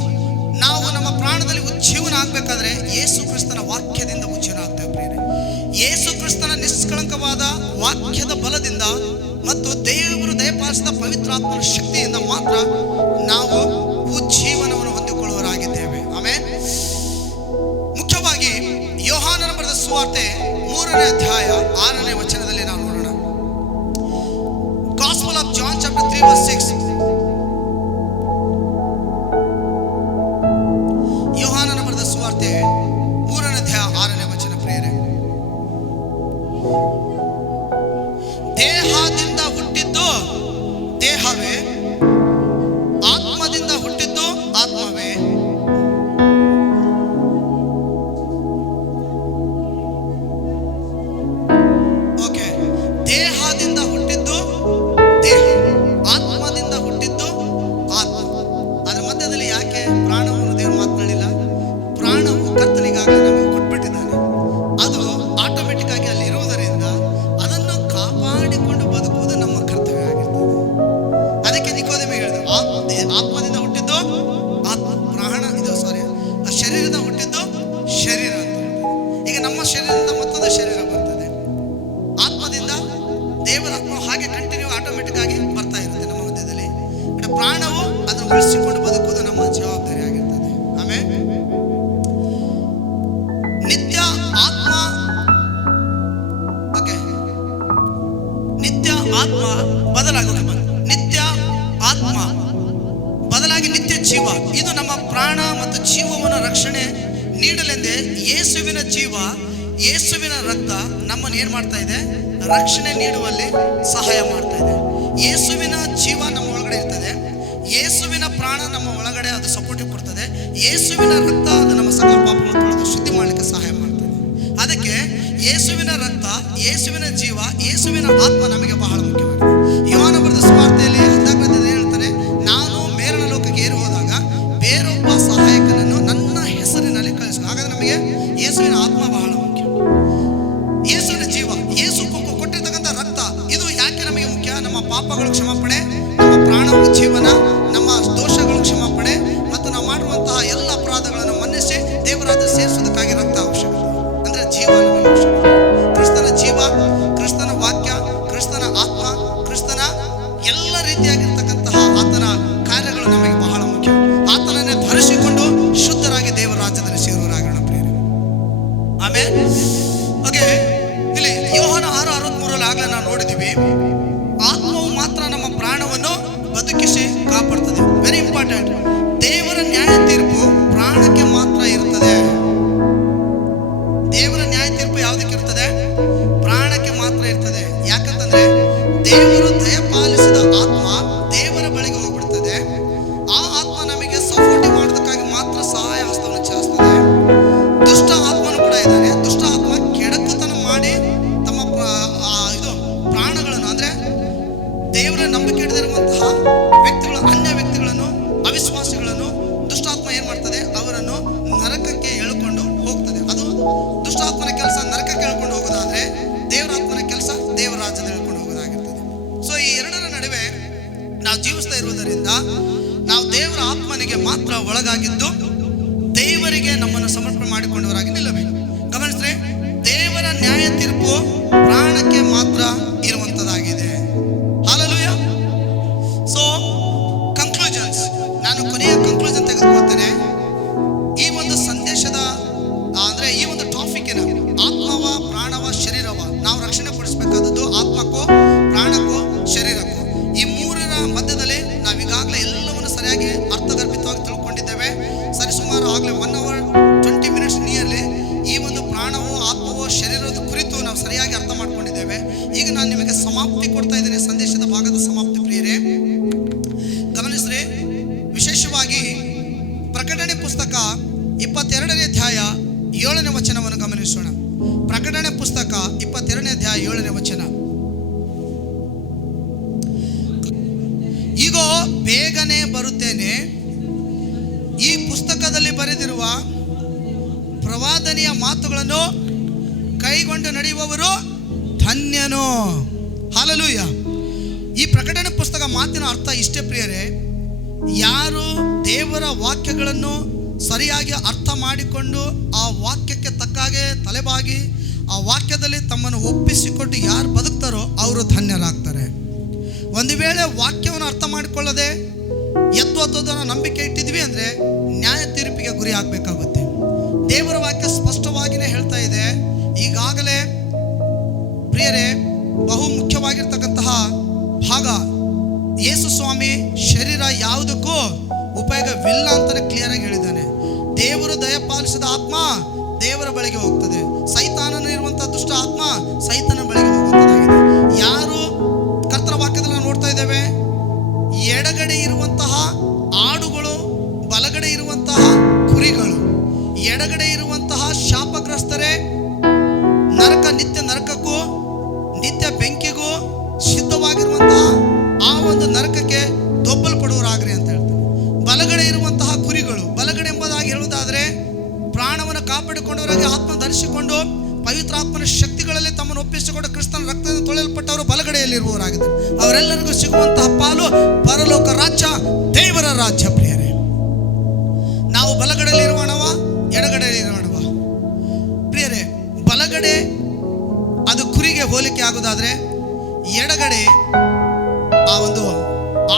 ನಾವು ನಮ್ಮ ಪ್ರಾಣದಲ್ಲಿ ಉಜ್ಜೀವನ ಆಗ್ಬೇಕಾದ್ರೆ ಯೇಸು ಕ್ರಿಸ್ತನ ವಾಕ್ಯದಿಂದ ಉಜ್ಜೀವನ ಆಗ್ತೇವೆ ಪ್ರಿಯರೇ. ಯೇಸು ಕ್ರಿಸ್ತನ ನಿಷ್ಕಳಂಕವಾದ ವಾಕ್ಯದ ಬಲದಿಂದ ಮತ್ತು ದೇವರು ದಯಪಾಲಿಸಿದ ಪವಿತ್ರಾತ್ಮನ ಶಕ್ತಿಯಿಂದ ಮಾತ್ರ ನಾವು ಉಜ್ಜೀವನವನ್ನು ಹೊಂದಿಕೊಳ್ಳುವರಾಗಿದ್ದೇವೆ. ಆಮೇಲೆ ಮುಖ್ಯವಾಗಿ ಯೋಹಾನನ ಬರೆದ ಸುವಾರ್ತೆ 3ನೇ ಅಧ್ಯಾಯ 6ನೇ ವಚನದಲ್ಲಿ ನಾವು ನೋಡೋಣ. Gospel of John chapter 3 verse 6. ಯೋಹಾನನ ಬರೆದ ಸುವಾರ್ತೆ 3ನೇ ಅಧ್ಯಾಯ 6ನೇ ವಚನ ಪ್ರಿಯರೇ. ದೇಹದಿಂದ ಹುಟ್ಟಿದ್ದು ದೇಹವೇ, ಆತ್ಮದಿಂದ ಹುಟ್ಟಿದ್ದು ಆತ್ಮವೇ. ಓಕೆ, ದೇಹದಿಂದ ಹುಟ್ಟಿದ್ದು ದೇಹ, ಆತ್ಮದಿಂದ ಹುಟ್ಟಿದ್ದು ಆತ್ಮ. ಅದರ ಮಧ್ಯದಲ್ಲಿ ಯಾಕೆ ಪ್ರಾಣವನ್ನು ದೇವರು ಮಾತನಾಡಿಲ್ಲ? ಪ್ರಾಣವು ಕರ್ತನಿಗಾಗಲೇ ನಮಗೆ ಕೊಟ್ಬಿಟ್ಟಿದ್ದಾನೆ. ಅದು ಆಟೋಮೆಟಿಕ್ ಆಗಿ ಅಲ್ಲಿ ಇರುವುದರಿಂದ ಅದನ್ನು ಕಾಪಾಡಿಕೊಂಡು ಬದುಕುವುದು ನಮ್ಮ ಕರ್ತವ್ಯ ಆಗಿರ್ತದೆ. ಅದಕ್ಕೆ ನಿಕೋದೇಮ ಹೇಳಿದ್ರು, ಆತ್ಮದಿಂದ ಹುಟ್ಟಿದ್ದು ಆತ್ಮ, ಪ್ರಾಣ ಇದು ಶರೀರದಿಂದ ಹುಟ್ಟಿದ್ದು ಶರೀರ ಅಂತ ಹೇಳ್ತಾರೆ. ಈಗ ನಮ್ಮ ಶರೀರದಿಂದ ಮತ್ತೊಂದು ಶರೀರ ಬರ್ತದೆ, ಆತ್ಮದಿಂದ ದೇವರ ಆತ್ಮ ಹಾಗೆ ಕಂಟಿನ್ಯೂ ಆಟೋಮೆಟಿಕ್ ಆಗಿ ಬರ್ತಾ ಇರುತ್ತೆ ನಮ್ಮ ಮಧ್ಯದಲ್ಲಿ. ಪ್ರಾಣವು ಅದನ್ನು ಉಳಿಸಿಕೊಂಡು ಬದುಕುವುದು ನಮ್ಮ ಜವಾಬ್ದಾರಿ ಆಗಿರ್ತದೆ. ಆಮೇಲೆ ನಿತ್ಯ ಆತ್ಮ, ಓಕೆ, ನಿತ್ಯ ಆತ್ಮ ಬದಲಾಗುತ್ತೆ. ನಿತ್ಯ ಆತ್ಮ ಬದಲಾಗಿ ನಿತ್ಯ ಜೀವ. ಇದು ನಮ್ಮ ಪ್ರಾಣ ಮತ್ತು ಜೀವವನ್ನು ರಕ್ಷಣೆ ನೀಡಲೆಂದೇ ಯೇಸುವಿನ ಜೀವ, ಯೇಸುವಿನ ರಕ್ತ ನಮ್ಮನ್ನು ಏನು ಮಾಡ್ತಾ ಇದೆ? ರಕ್ಷಣೆ ನೀಡುವಲ್ಲಿ ಸಹಾಯ ಮಾಡ್ತಾ ಇದೆ. ಯೇಸುವಿನ ಜೀವ ನಮ್ಮ ಒಳಗಡೆ ಇರ್ತದೆ, ಯೇಸುವಿನ ಪ್ರಾಣ ನಮ್ಮ ಒಳಗಡೆ ಅದು ಸಪೋರ್ಟಿವ್ ಕೊಡ್ತದೆ, ಯೇಸುವಿನ ರಕ್ತ ಅದು ನಮ್ಮ ಸಕಲ ಪಾಪಗಳನ್ನು ತೊಳೆದು ಶುದ್ಧಿ ಮಾಡಲಿಕ್ಕೆ ಸಹಾಯ ಮಾಡ್ತದೆ. ಅದಕ್ಕೆ ಯೇಸುವಿನ ರಕ್ತ, ಯೇಸುವಿನ ಜೀವ, ಯೇಸುವಿನ ಆತ್ಮ ನಮಗೆ ಬಹಳ ಮುಖ್ಯವಾಗಿದೆ. ಯೋಹಾನ ಬರೆದ ಸುವಾರ್ತೆಯಲ್ಲಿ 14ನೇ ಹೇಳ್ತಾನೆ, ನಾನು ಮೇಲಿನ ಲೋಕಕ್ಕೆ ಏರಿ ಹೋದಾಗ ಬೇರೊಬ್ಬ ಸಹಾಯಕನನ್ನು ನನ್ನ ಹೆಸರಿನಲ್ಲಿ ಕಳಿಸು. ಹಾಗಾದ್ರೆ ನಮಗೆ ಯೇಸುವಿನ ಆತ್ಮ ಬಹಳ ಮುಖ್ಯ, ಯೇಸುವಿನ ಜೀವ, ಯೇಸು ಕೊಟ್ಟಿರ್ತಕ್ಕಂಥ ರಕ್ತ ಇದು ಯಾಕೆ ನಮಗೆ ಮುಖ್ಯ? ನಮ್ಮ ಪಾಪಗಳು ಕ್ಷಮಾಪಣೆ, ನಮ್ಮ ಪ್ರಾಣ ಉಜ್ಜೀವನ, ನಮ್ಮ ದೋಷಗಳು ಕ್ಷಮಾಪಣೆ ಮತ್ತು ನಾವು ಮಾಡುವಂತಹ ಎಲ್ಲ ಅಪರಾಧಗಳನ್ನು ಮನ್ನಿಸಿ ದೇವರಾಜ್ಯ ಸೇರಿಸೋದಕ್ಕಾಗಿ ರಕ್ತ ಅವಶ್ಯಕತೆ. ಅಂದರೆ ಜೀವ ನಮಗೆ ಅವಶ್ಯಕ. ಕ್ರಿಸ್ತನ ಜೀವ, ಕ್ರಿಸ್ತನ ವಾಕ್ಯ, ಕ್ರಿಸ್ತನ ಕಾಪಾಡ್ತದೆ. Very important. ದೇವರ ನ್ಯಾಯ ತೀರ್ಪು ಪ್ರಾಣಕ್ಕೆ ಮಾತ್ರ ಇರ್ತದೆ. ದೇವರ ನ್ಯಾಯ ತೀರ್ಪು ಯಾವುದಕ್ಕೆ ಇರ್ತದೆ? ಪ್ರಾಣಕ್ಕೆ ಮಾತ್ರ ಇರ್ತದೆ. ಯಾಕಂತಂದ್ರೆ ದೇವರು ದಯಪಾಲಿಸಿದ ಆತ್ಮ ದೇವರ ಬಳಿಗೆ ಹೋಗ್ಬಿಡ್ತದೆ. ಆ ಆತ್ಮ ನಮಗೆ ಸಪೋರ್ಟ್ ಮಾಡೋದಕ್ಕಾಗಿ ಮಾತ್ರ ಸಹಾಯ ಹಸ್ತವನ್ನು ಚಾಚ್ತದೆ. ದುಷ್ಟ ಆತ್ಮನು ಕೂಡ ಇದ್ದಾನೆ. ದುಷ್ಟ ಆತ್ಮ ಕೆಡಕುತನ ಮಾಡಿ ತಮ್ಮ ಪ್ರಾಣಗಳನ್ನು ಅಂದ್ರೆ ದೇವರ ನಂಬಿಕೆ ಇಡದಿರುವಂತಹ ವ್ಯಕ್ತಿಗಳು, ಅನ್ಯ ವ್ಯಕ್ತಿಗಳನ್ನು, ಅವಿಶ್ವಾಸಿಗಳನ್ನು ದುಷ್ಟಾತ್ಮ ಏನ್ ಮಾಡ್ತದೆ? ಅವರನ್ನು ನರಕಕ್ಕೆ ಎಳ್ಕೊಂಡು ಹೋಗ್ತದೆ. ಅದು ದುಷ್ಟಾತ್ಮನ ಕೆಲಸ ನರಕಕ್ಕೆ ಎಳ್ಕೊಂಡು ಹೋಗೋದಾದ್ರೆ, ದೇವರ ಆತ್ಮನ ಕೆಲಸ ದೇವರ ರಾಜ್ಯದಲ್ಲಿ ಎಳ್ಕೊಂಡು ಹೋಗೋದಾಗಿರ್ತದೆ. ಸೊ ಈ ಎರಡರ ನಡುವೆ ನಾವು ಜೀವಿಸ್ತಾ ಇರುವುದರಿಂದ ನಾವು ದೇವರ ಆತ್ಮನಿಗೆ ಮಾತ್ರ ಒಳಗಾಗಿದ್ದು ದೇವರಿಗೆ ನಮ್ಮನ್ನು ಸಮರ್ಪಣೆ ಮಾಡಿಕೊಂಡವರಾಗಿ ನಿಲ್ಲಬೇಕು. ಗಮನಿಸಿದ್ರೆ ದೇವರ ನ್ಯಾಯ ತೀರ್ಪು ಪ್ರಾಣಕ್ಕೆ ಮಾತ್ರ ಇರುವಂತದ್ದಾಗಿದೆ. ಹಾಲೆಲೂಯಾ. ಸೊ ಕನ್ಕ್ಲೂಷನ್ಸ್, ನಾನು ಕೊನೆಯ ಕನ್ಕ್ಲೂಷನ್ ತೆಗೆದುಕೊಳ್ತೇನೆ. ಈ ಒಂದು ಸಂದೇಶದ ಅಂದ್ರೆ ಈ ಒಂದು ಟಾಪಿಕ್ಕಿನ ಆತ್ಮವ, ಪ್ರಾಣವ, ಶರೀರವ ನಾವು ರಕ್ಷಣೆ ಪಡಿಸಬೇಕಾದದ್ದು ಆತ್ಮಕ್ಕೂ, ಪ್ರಾಣಕ್ಕೂ, ಶರೀರಕ್ಕೂ. ಈ ಮೂರರ ಮಧ್ಯದಲ್ಲಿ ನಾವೀಗಾಗಲೇ ಎಲ್ಲವನ್ನು ಸರಿಯಾಗಿ ಅರ್ಥಗರ್ಭಿತವಾಗಿ ತಿಳ್ಕೊಂಡಿದ್ದೇವೆ. ಸರಿಸುಮಾರು ಆಗಲೇ 1 hour 20 minutes ನಿಯರ್ಲಿ ಈ ಒಂದು ಪ್ರಾಣವು, ಆತ್ಮವು, ಶರೀರದ ಕುರಿತು ನಾವು ಸರಿಯಾಗಿ ಅರ್ಥ ಮಾಡ್ಕೊಂಡಿದ್ದೇವೆ. ಈಗ ನಾನು ನಿಮಗೆ ಸಮಾಪ್ತಿ ಕೊಡ್ತಾ ಇದ್ದೇನೆ, ಸಂದೇಶದ ಭಾಗದ ಸಮಾಪ್ತಿ. ಪ್ರಿಯರೇ, ಗಮನಿಸ್ರಿ, ವಿಶೇಷವಾಗಿ ಪ್ರಕಟಣೆ ಪುಸ್ತಕ 22ನೇ ಅಧ್ಯಾಯ 7ನೇ ವಚನವನ್ನು ಗಮನಿಸೋಣ. ಪ್ರಕಟಣೆ ಪುಸ್ತಕ 22ನೇ ಅಧ್ಯಾಯ 7ನೇ ವಚನ. ಈಗ ಬೇಗನೆ ಬರುತ್ತೇನೆ, ಈ ಪುಸ್ತಕದಲ್ಲಿ ಬರೆದಿರುವ ಪ್ರವಾದನೆಯ ಮಾತುಗಳನ್ನು ಕೈಗೊಂಡು ನಡೆಯುವವರು ಧನ್ಯನು. ಹಾಲೆಲೂಯಾ. ಈ ಪ್ರಕಟಣೆ ಪುಸ್ತಕ ಮಾತಿನ ಅರ್ಥ ಇಷ್ಟೇ ಪ್ರಿಯರೇ, ಯಾರು ದೇವರ ವಾಕ್ಯಗಳನ್ನು ಸರಿಯಾಗಿ ಅರ್ಥ ಮಾಡಿಕೊಂಡು ಆ ವಾಕ್ಯಕ್ಕೆ ತಕ್ಕಾಗೆ ತಲೆಬಾಗಿ ಆ ವಾಕ್ಯದಲ್ಲಿ ತಮ್ಮನ್ನು ಒಪ್ಪಿಸಿಕೊಟ್ಟು ಯಾರು ಬದುಕ್ತಾರೋ ಅವರು ಧನ್ಯರಾಗ್ತಾರೆ. ಒಂದು ವೇಳೆ ವಾಕ್ಯವನ್ನು ಅರ್ಥ ಮಾಡಿಕೊಳ್ಳದೆ ಯತ್ವತ್ವದ ನಂಬಿಕೆ ಇಟ್ಟಿದ್ವಿ ಅಂದರೆ ನ್ಯಾಯ ತೀರ್ಪಿಗೆ ಗುರಿ ಆಗಬೇಕಾಗುತ್ತೆ. ದೇವರ ವಾಕ್ಯ ಸ್ಪಷ್ಟವಾಗಿಯೇ ಹೇಳ್ತಾ ಇದೆ. ಈಗಾಗಲೇ ಪ್ರಿಯರೇ, ಬಹು ಮುಖ್ಯವಾಗಿರ್ತಕ್ಕಂತಹ ಭಾಗ, ಯೇಸು ಸ್ವಾಮಿ ಶರೀರ ಯಾವುದಕ್ಕೂ ಉಪಯೋಗವಿಲ್ಲ ಅಂತಲೇ ಕ್ಲಿಯರ್ ಆಗಿ ಹೇಳಿದ್ದಾನೆ. ದೇವರು ದಯಪಾಲಿಸಿದ ಆತ್ಮ ದೇವರ ಬಳಿಗೆ ಹೋಗ್ತದೆ. ಸೈತಾನನು ಇರುವಂತಹ ದುಷ್ಟ ಆತ್ಮ ಸೈತಾನ ಬಳಿಗೆ ಹೋಗುವಂಥದ್ದಾಗಿದೆ. ಯಾರು ಕರ್ತನ ವಾಕ್ಯದಲ್ಲಿ ನಾವು ನೋಡ್ತಾ ಇದ್ದೇವೆ, ಎಡಗಡೆ ಇರುವಂತಹ ಆಡುಗಳು, ಬಲಗಡೆ ಇರುವಂತಹ ಕುರಿಗಳು. ಎಡಗಡೆ ಇರುವಂತಹ ಶಾಪಗ್ರಸ್ತರೇ ನರಕ, ನಿತ್ಯ ನರಕಕ್ಕೂ ನಿತ್ಯ ಬೆಂಕಿಗೂ ಸಿದ್ಧವಾಗಿರುವಂತಹ ಆ ಒಂದು ನರಕಕ್ಕೆ ದೊಬ್ಬಲ್ಪಡುವರಾಗ್ರಿ ಅಂತ ಹೇಳ್ತಾರೆ. ಬಲಗಡೆ ಇರುವಂತಹ ಕುರಿಗಳು, ಬಲಗಡೆ ಎಂಬುದಾಗಿ ಹೇಳುವುದಾದರೆ ಪ್ರಾಣವನ್ನು ಕಾಪಾಡಿಕೊಂಡವರಾಗಿ ಆತ್ಮ ಧರಿಸಿಕೊಂಡು ಪವಿತ್ರಾತ್ಮನ ಶಕ್ತಿಗಳಲ್ಲಿ ತಮ್ಮನ್ನು ಒಪ್ಪಿಸಿಕೊಂಡು ಕ್ರಿಸ್ತನ ರಕ್ತದಿಂದ ತೊಳೆಯಲ್ಪಟ್ಟವರು ಬಲಗಡೆಯಲ್ಲಿರುವವರಾಗಿದ್ದಾರೆ. ಅವರೆಲ್ಲರಿಗೂ ಸಿಗುವಂತಹ ಪಾಲು ಪರಲೋಕ ರಾಜ್ಯ, ದೇವರ ರಾಜ್ಯ. ಪ್ರಿಯರೇ, ನಾವು ಬಲಗಡೆಯಲ್ಲಿರುವಣವ, ಎಡಗಡೆಯಲ್ಲಿರುವಣವ? ಪ್ರಿಯರೇ, ಬಲಗಡೆ ಅದು ಕುರಿಗೆ ಹೋಲಿಕೆ ಆಗೋದಾದ್ರೆ, ಎಡಗಡೆ ಆ ಒಂದು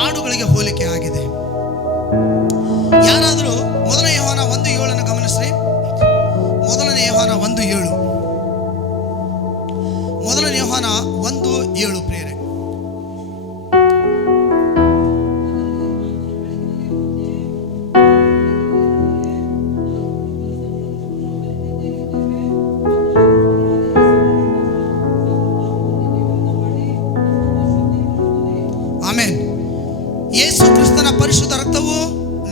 ಆಡುಗಳಿಗೆ ಹೋಲಿಕೆ ಆಗಿದೆ. ಯಾರಾದರೂ ಮೊದಲನೇ ಯೋಹಾನ 1:7 ಗಮನಿಸ್ರಿ. ಮೊದಲನೇ ಯೋಹಾನ 1:7. ಮೊದಲನೇ ಯೋಹಾನ 1:7 ಪ್ರಿಯರೇ. ಆಮೆನ್. ಯೇಸು ಕ್ರಿಸ್ತನ ಪರಿಶುದ್ಧ ರಕ್ತವು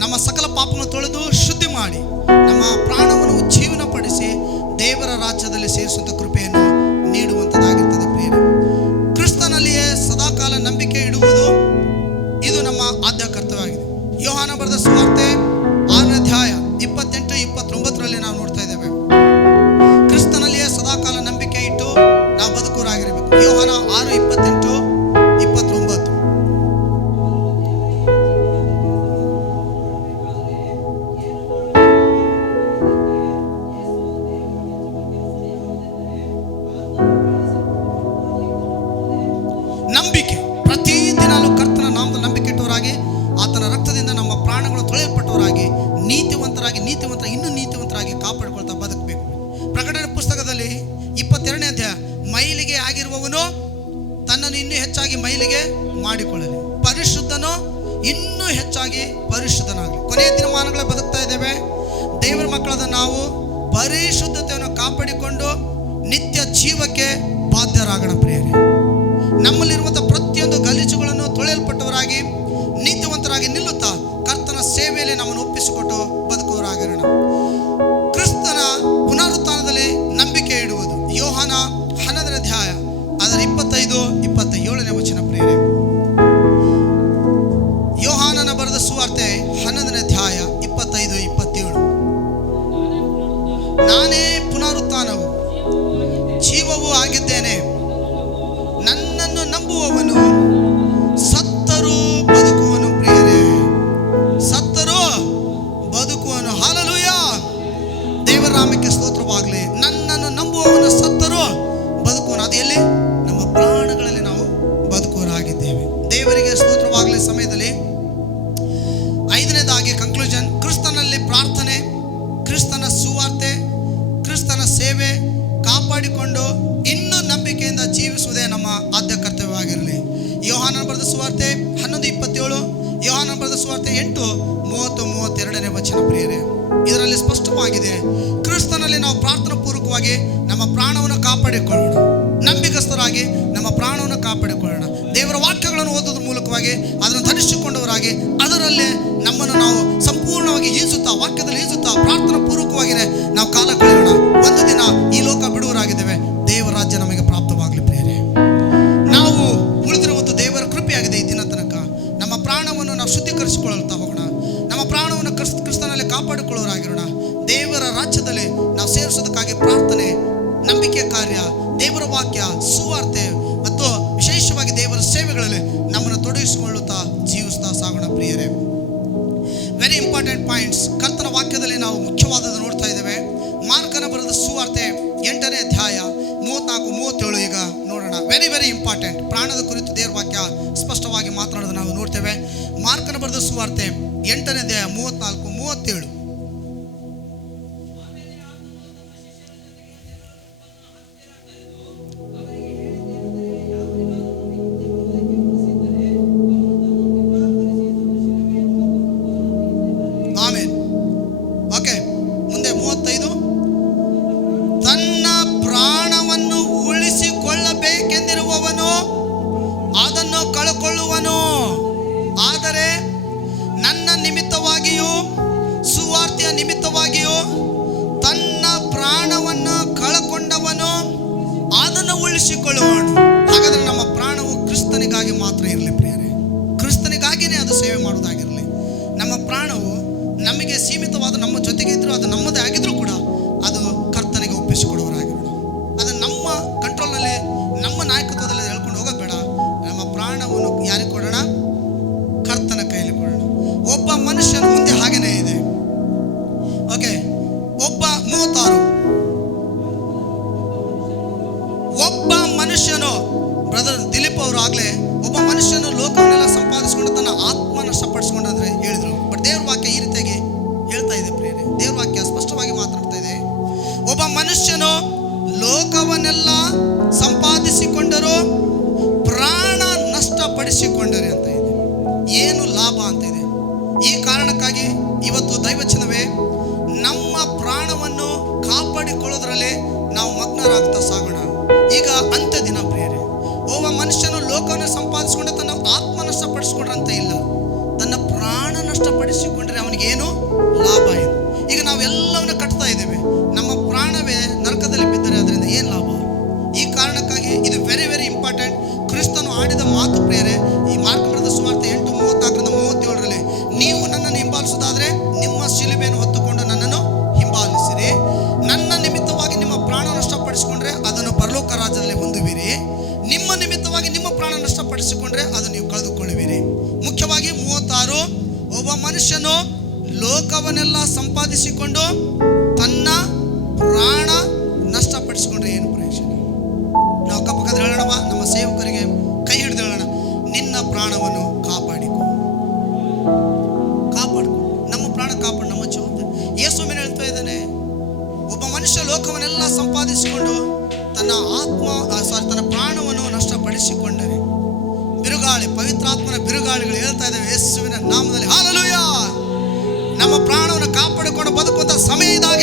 ನಮ್ಮ ಸಕಲ ಪಾಪವನ್ನು ತೊಳೆದು ಶುದ್ಧಿ ಮಾಡಿ ನಮ್ಮ ಪ್ರಾಣವನ್ನು ಜೀವನಪಡಿಸಿ ದೇವರ ರಾಜ್ಯದಲ್ಲಿ ಸೇರಿಸುವಂಥ ಕೃಪೆಯನ್ನು ನೀಡುವಂಥದ್ದಾಗಿರ್ತದೆ. ಪ್ರಿಯರೇ, ಕ್ರಿಸ್ತನಲ್ಲಿಯೇ ಸದಾಕಾಲ ನಂಬಿಕೆ ಇಡುವುದು ಇದು ನಮ್ಮ ಆದ್ಯ ಕರ್ತವ್ಯವಾಗಿದೆ. ಯೋಹಾನ ಬರೆದ ಸುವಾರ್ತೆ 6ನೇ ಅಧ್ಯಾಯ 28-29 ನಾವು ನೋಡ್ತಾ ಇದ್ದೇವೆ. ಕ್ರಿಸ್ತನಲ್ಲಿಯೇ ಸದಾಕಾಲ ನಂಬಿಕೆ ಇಟ್ಟು ನಾವು ಬದುಕುವರಾಗಿರಬೇಕು. ಯೋಹಾನ 6:28-29. ನಂಬಿಕೆ, ಪ್ರತಿದಿನಾಲು ಕರ್ತನ ನಾಮದ ನಂಬಿಕೆ ಇಟ್ಟವರಾಗಿ ಆತನ ರಕ್ತದಿಂದ ನಮ್ಮ ಪ್ರಾಣಗಳು ತೊಳೆಯಲ್ಪಟ್ಟವರಾಗಿ ಇನ್ನೂ ನೀತಿವಂತರಾಗಿ ಕಾಪಾಡಿಕೊಳ್ತಾ ಬದುಕಬೇಕು. ಪ್ರಕಟಣೆ ಪುಸ್ತಕದಲ್ಲಿ 22ನೇ ಅಧ್ಯಾಯ, ಮೈಲಿಗೆ ಆಗಿರುವವನು ತನ್ನನ್ನು ಇನ್ನೂ ಹೆಚ್ಚಾಗಿ ಮೈಲಿಗೆ ಮಾಡಿಕೊಳ್ಳಲಿ, ಪರಿಶುದ್ಧನು ಇನ್ನೂ ಹೆಚ್ಚಾಗಿ ಪರಿಶುದ್ಧನಾಗಲಿ. ಕೊನೆಯ ದಿನಮಾನಗಳ ಬದುಕ್ತಾ ಇದ್ದೇವೆ. ದೇವರ ಮಕ್ಕಳಾದ ನಾವು ಪರಿಶುದ್ಧತೆಯನ್ನು ಕಾಪಾಡಿಕೊಂಡು ನಿತ್ಯ ಜೀವಕ್ಕೆ ಬಾಧ್ಯರಾಗೋಣ ಪ್ರಿಯರೇ. ನಮ್ಮಲ್ಲಿರುವಂಥ ಪ್ರತಿಯೊಂದು ಗಲೀಜುಗಳನ್ನು ತೊಳೆಯಲ್ಪಟ್ಟವರಾಗಿ ನೀತಿವಂತರಾಗಿ ನಿಲ್ಲುತ್ತಾ ಕರ್ತನ ಸೇವೆಯಲ್ಲಿ ನಮ್ಮನ್ನು ಒಪ್ಪಿಸಿಕೊಟ್ಟು ಬದುಕುವವರಾಗಿರೋಣ. ಕ್ರಿಸ್ತನ ಪುನರುತ್ಥಾನದಲ್ಲಿ ನಂಬಿಕೆ ಇಡುವುದು. ಯೋಹಾನ 11ನೇ ಅಧ್ಯಾಯ ಅದರ 25-27ನೇ ವಚನ ಪ್ರಿಯರೇ. ಯೋಹಾನನ ಬರೆದ ಸುವಾರ್ತೆ 11ನೇ ಅಧ್ಯಾಯ 25-27. ನಾನೇ ಪುನರುತ್ಥಾನವು ಜೀವವೂ ಆಗಿದ್ದೇನೆ. ನನ್ನನ್ನು ನಂಬುವವನು ಸತ್ತರೂ ಬದುಕುವನು ಪ್ರಿಯರೇ, ಸತ್ತರೂ ಬದುಕುವನು. ಹಾಲೆಲೂಯಾ, ದೇವರ ನಾಮಕ್ಕೆ ಸ್ತೋತ್ರವಾಗಲಿ. ನನ್ನನ್ನು ನಂಬುವವನು ಸತ್ತರೂ ಬದುಕುವನು. ಅದು ಎಲ್ಲಿ? ನಮ್ಮ ಪ್ರಾಣಗಳಲ್ಲಿ ನಾವು ಬದುಕುವರಾಗಿದ್ದೇವೆ. ದೇವರಿಗೆ ಸ್ತೋತ್ರವಾಗಲಿ. ಸಮಯದಲ್ಲಿ 5ನೇದಾಗಿ ಕನ್ಕ್ಲೂಷನ್, ಕ್ರಿಸ್ತನಲ್ಲಿ ಪ್ರಾರ್ಥನೆ, ಕ್ರಿಸ್ತನ ಸುವಾರ್ತೆ, ಕ್ರಿಸ್ತನ ಸೇವೆ ಕಾಪಾಡಿಕೊಂಡು ಇನ್ನೂ ನಂಬಿಕೆಯಿಂದ ಜೀವಿಸುವುದೇ ನಮ್ಮ ಆದ್ಯ ಕರ್ತವ್ಯವಾಗಿರಲಿ. ಯೋಹಾನನ ಬರೆದ ಸುವಾರ್ತೆ 11:27, ಯೋಹಾನನ ಬರೆದ ಸುವಾರ್ತೆ 8:30-32ನೇ ವಚನ ಪ್ರಿಯರೇ. ಇದರಲ್ಲಿ ಸ್ಪಷ್ಟವಾಗಿದೆ, ಕ್ರಿಸ್ತನಲ್ಲಿ ನಾವು ಪ್ರಾರ್ಥನಾ ಪೂರ್ವಕವಾಗಿ ನಮ್ಮ ಪ್ರಾಣವನ್ನು ಕಾಪಾಡಿಕೊಳ್ಳೋಣ, ನಂಬಿಕಸ್ಥರಾಗಿ ನಮ್ಮ ಪ್ರಾಣವನ್ನು ಕಾಪಾಡಿಕೊಳ್ಳೋಣ. ದೇವರ ವಾಕ್ಯಗಳನ್ನು ಓದೋದ್ರ ಮೂಲಕವಾಗಿ ಅದನ್ನು ಧರಿಸಿಕೊಂಡವರಾಗಿ ಅದರಲ್ಲೇ ನಮ್ಮನ್ನು ನಾವು ಸಂಪೂರ್ಣವಾಗಿ ಈಜುತ್ತಾ, ವಾಕ್ಯದಲ್ಲಿ ಈಜುತ್ತಾ ಪ್ರಾರ್ಥನಾ ಪೂರ್ವಕವಾಗಿಯೇ ನಾವು ಕಾಲ ಕಳೆಯೋಣ. ಒಂದು ದಿನ ಈ ಲೋಕ ಬಿಡುವರಾಗಿದ್ದೇವೆ. ದೇವರ ರಾಜ್ಯ ನಮಗೆ ಪ್ರಾಪ್ತವಾಗಲಿ ಪ್ರಿಯರೇ. ನಾವು ಉಳಿದಿರುವುದು ದೇವರ ಕೃಪೆಯಾಗಿದೆ. ಈ ದಿನ ತನಕ ನಮ್ಮ ಪ್ರಾಣವನ್ನು ನಾವು ಶುದ್ಧೀಕರಿಸಿಕೊಳ್ಳುತ್ತಾ ಹೋಗೋಣ. ನಮ್ಮ ಪ್ರಾಣವನ್ನು ಕ್ರಿಸ್ತನಲ್ಲಿ ಕಾಪಾಡಿಕೊಳ್ಳೋರಾಗಿರೋಣ. ದೇವರ ರಾಜ್ಯದಲ್ಲಿ ನಾವು ಸೇರಿಸೋದಕ್ಕಾಗಿ ಪ್ರಾರ್ಥನೆ, ನಂಬಿಕೆ ಕಾರ್ಯ, ದೇವರ ವಾಕ್ಯ, ಸುವಾರ್ತೆ ಮತ್ತು ವಿಶೇಷವಾಗಿ ದೇವರ ಸೇವೆಗಳಲ್ಲಿ ನಮ್ಮನ್ನು ತೊಡಗಿಸಿಕೊಳ್ಳುತ್ತಾ ಜೀವಿಸ್ತಾ ಸಾಗೋಣ ಪ್ರಿಯರೇ. ವೆರಿ ಇಂಪಾರ್ಟೆಂಟ್ ಪಾಯಿಂಟ್ಸ್ ಕರ್ತನ ವಾಕ್ಯದಲ್ಲಿ ನಾವು ಮುಖ್ಯವಾದದ್ದು ನೋಡ್ತಾ ಇದ್ದೇವೆ. ಮಾರ್ಕನ ಬರೆದ ಸುವಾರ್ತೆ 8ನೇ ಅಧ್ಯಾಯ 34-37 ಈಗ ನೋಡೋಣ. Very very important. ಪ್ರಾಣದ ಕುರಿತು ದೇವರ ವಾಕ್ಯ ಸ್ಪಷ್ಟವಾಗಿ ಮಾತನಾಡೋದು ನಾವು ನೋಡ್ತೇವೆ. ಮಾರ್ಕನ ಬರೆದ ಸುವಾರ್ತೆ 8ನೇ ಅಧ್ಯಾಯ 34-37. ಆಮೇನ್. ಓಕೆ, ಮುಂದೆ 35. ತನ್ನ ಪ್ರಾಣವನ್ನು ಉಳಿಸಿಕೊಳ್ಳಬೇಕೆಂದಿರುವವನು ಅದನ್ನು ಕಳಕೊಳ್ಳುವನು. ಆದರೆ ನನ್ನ ನಿಮಿತ್ತವಾಗಿಯೂ ಸುವಾರ್ತೆಯ ನಿಮಿತ್ತವಾಗಿಯೂ ತನ್ನ ಪ್ರಾಣವನ್ನು ಕಳಕೊಂಡವನು ಅದನ್ನು ಉಳಿಸಿಕೊಳ್ಳುವನು. ಹಾಗಾದರೆ ನಮ್ಮ ಪ್ರಾಣವು ಕ್ರಿಸ್ತನಿಗಾಗಿ ಮಾತ್ರ ಇರಲಿ ಪ್ರಿಯರೇ. ಕ್ರಿಸ್ತನಿಗಾಗಿಯೇ ಅದು ಸೇವೆ ಮಾಡುವುದಾಗಿರಲಿ. ನಮ್ಮ ಪ್ರಾಣವು ನಮಗೆ ಸೀಮಿತವಾದ ನಮ್ಮ ಜೊತೆಗೆ ಇದ್ದರೂ ಅದು ನಮ್ಮದೇ ಆಗಿದ್ರೂ ಕೂಡ ಅದು ಕರ್ತನಿಗೆ ಒಪ್ಪಿಸಿಕೊಡುವರಾಗಿರೋಣ. ಅದು ನಮ್ಮ ಕಂಟ್ರೋಲ್ನಲ್ಲಿ, ನಮ್ಮ ನಾಯಕತ್ವದಲ್ಲಿ ಹೇಳ್ಕೊಂಡು ಹೋಗೋದು ಬೇಡ. ನಮ್ಮ ಪ್ರಾಣವನ್ನು ಯಾರಿಗೆ ಕೊಡೋಣ? ಕರ್ತನ ಕೈಯಲ್ಲಿ ಕೊಡೋಣ. ಒಬ್ಬ ಮನುಷ್ಯನ ಮುಂದೆ ಹಾಗೇನೇ ಇದೆ. ಓಕೆ, 36 ಒಬ್ಬ ಮನುಷ್ಯನು, ಬ್ರದರ್ ದಿಲೀಪ್ ಅವರು ಆಗಲೇ ಒಬ್ಬ ಮನುಷ್ಯನು ಲೋಕವನ್ನೆಲ್ಲ ಸಂಪಾದಿಸಿಕೊಂಡು ತನ್ನ ಆತ್ಮ ನಷ್ಟಪಡಿಸ್ಕೊಂಡ್ರೆ ಹೇಳಿದ್ರು. ಬಟ್ ದೇವ್ರ ವಾಕ್ಯ ಈ ರೀತಿಯಾಗಿ ಹೇಳ್ತಾ ಇದೆ ಪ್ರಿಯರೇ. ದೇವ್ರ ವಾಕ್ಯ ಸ್ಪಷ್ಟವಾಗಿ ಮಾತಾಡ್ತಾ ಇದೆ. ಒಬ್ಬ ಮನುಷ್ಯನು ಲೋಕವನ್ನೆಲ್ಲ ಸಂಪಾದಿಸಿಕೊಂಡರು ಪ್ರಾಣ ನಷ್ಟಪಡಿಸಿಕೊಂಡರೆ ಅಂತ ಇದೆ. ಏನು ಲಾಭ ಅಂತ ಇದೆ. ಈ ಕಾರಣಕ್ಕಾಗಿ ಇವತ್ತು ದೈವಚನವೇ ನಮ್ಮ ಪ್ರಾಣವನ್ನು ಕಾಪಾಡಿಕೊಳ್ಳೋದ್ರಲ್ಲಿ ನಾವು ಮಗ್ನರಾಗ್ತಾ ಸಾಗೋಣ. ಈಗ ಅಂತ್ಯ ದಿನ ಪ್ರಿಯರೇ. ಒಬ್ಬ ಮನುಷ್ಯನು ಲೋಕವನ್ನು ಸಂಪಾದಿಸಿಕೊಂಡ್ರೆ ತನ್ನ ಆತ್ಮ ನಷ್ಟಪಡಿಸಿಕೊಂಡ್ರೆ ಅಂತ ಇಲ್ಲ, ತನ್ನ ಪ್ರಾಣ ನಷ್ಟಪಡಿಸಿಕೊಂಡ್ರೆ ಅವನಿಗೇನು ಲಾಭ ಏನು? ಈಗ ನಾವೆಲ್ಲವನ್ನು ಕಟ್ತಾ ಇದ್ದೇವೆ, ನಮ್ಮ ಪ್ರಾಣವೇ ನರಕದಲ್ಲಿ ಬಿದ್ದರೆ ಅದರಿಂದ ಏನು ಲಾಭ? ಈ ಕಾರಣಕ್ಕಾಗಿ ಇದು ವೆರಿ ವೆರಿ ಇಂಪಾರ್ಟೆಂಟ್. ಕ್ರಿಸ್ತನು ಆಡಿದ ಮಾತು ಪ್ರಿಯರೇ. ಈ ಮಾರ್ಕ ಬರೆದ ಸುವಾರ್ತೆ 8:34-37 ನೀವು ನನ್ನನ್ನು ಹಿಂಬಾಲಿಸುವುದಾದರೆ ನಿಮ್ಮ ಶಿಲುಬೆಯನ್ನು ಹೊತ್ತುಕೊಂಡು ನನ್ನನ್ನು ಹಿಂಬಾಲಿಸಿರಿ. ನನ್ನ ನಿಮಿತ್ತವಾಗಿ ನಿಮ್ಮ ಪ್ರಾಣ ನಷ್ಟಪಡಿಸಿಕೊಂಡ್ರೆ ಅದನ್ನು ಪರಲೋಕ ರಾಜ್ಯದಲ್ಲಿ ಹೊಂದುವಿರಿ. ನಿಮ್ಮ ನಿಮಿತ್ತವಾಗಿ ನಿಮ್ಮ ಪ್ರಾಣ ನಷ್ಟಪಡಿಸಿಕೊಂಡ್ರೆ ಅದನ್ನು ನೀವು ಕಳೆದುಕೊಳ್ಳುವಿರಿ. ಮುಖ್ಯವಾಗಿ 36 ಒಬ್ಬ ಮನುಷ್ಯನು ಲೋಕವನ್ನೆಲ್ಲ ಸಂಪಾದಿಸಿಕೊಂಡು ತನ್ನ ಪ್ರಾಣ ನಷ್ಟಪಡಿಸಿಕೊಂಡ್ರೆ ಏನು ಪ್ರಯೋಜನ? ನಾವು ಅಕ್ಕಪಕ್ಕದ ಹೇಳೋಣವ, ನಮ್ಮ ಸೇವಕರಿಗೆ ಕೈ ಹಿಡಿದು ಹೇಳೋಣ, ನಿನ್ನ ಪ್ರಾಣವನ್ನು ಕಾಪಾಡಿಕೊ. ನಮ್ಮ ಪ್ರಾಣ ಕಾಪಾಡು, ನಮ್ಮ ಜವಾಬ್ದಾರಿ. ಯೇಸು ಮೇಲೆ ಹೇಳ್ತಾ ಇದ್ದಾನೆ, ಒಬ್ಬ ಮನುಷ್ಯ ಲೋಕವನ್ನೆಲ್ಲ ಸಂಪಾದಿಸಿಕೊಂಡು ತನ್ನ ತನ್ನ ಪ್ರಾಣವನ್ನು ನಷ್ಟಪಡಿಸಿಕೊಂಡರೆ ಬಿರುಗಾಳಿ, ಪವಿತ್ರಾತ್ಮನ ಬಿರುಗಾಳಿಗಳು ಹೇಳ್ತಾ ಇದ್ದಾವೆ, ಯೇಸುವಿನ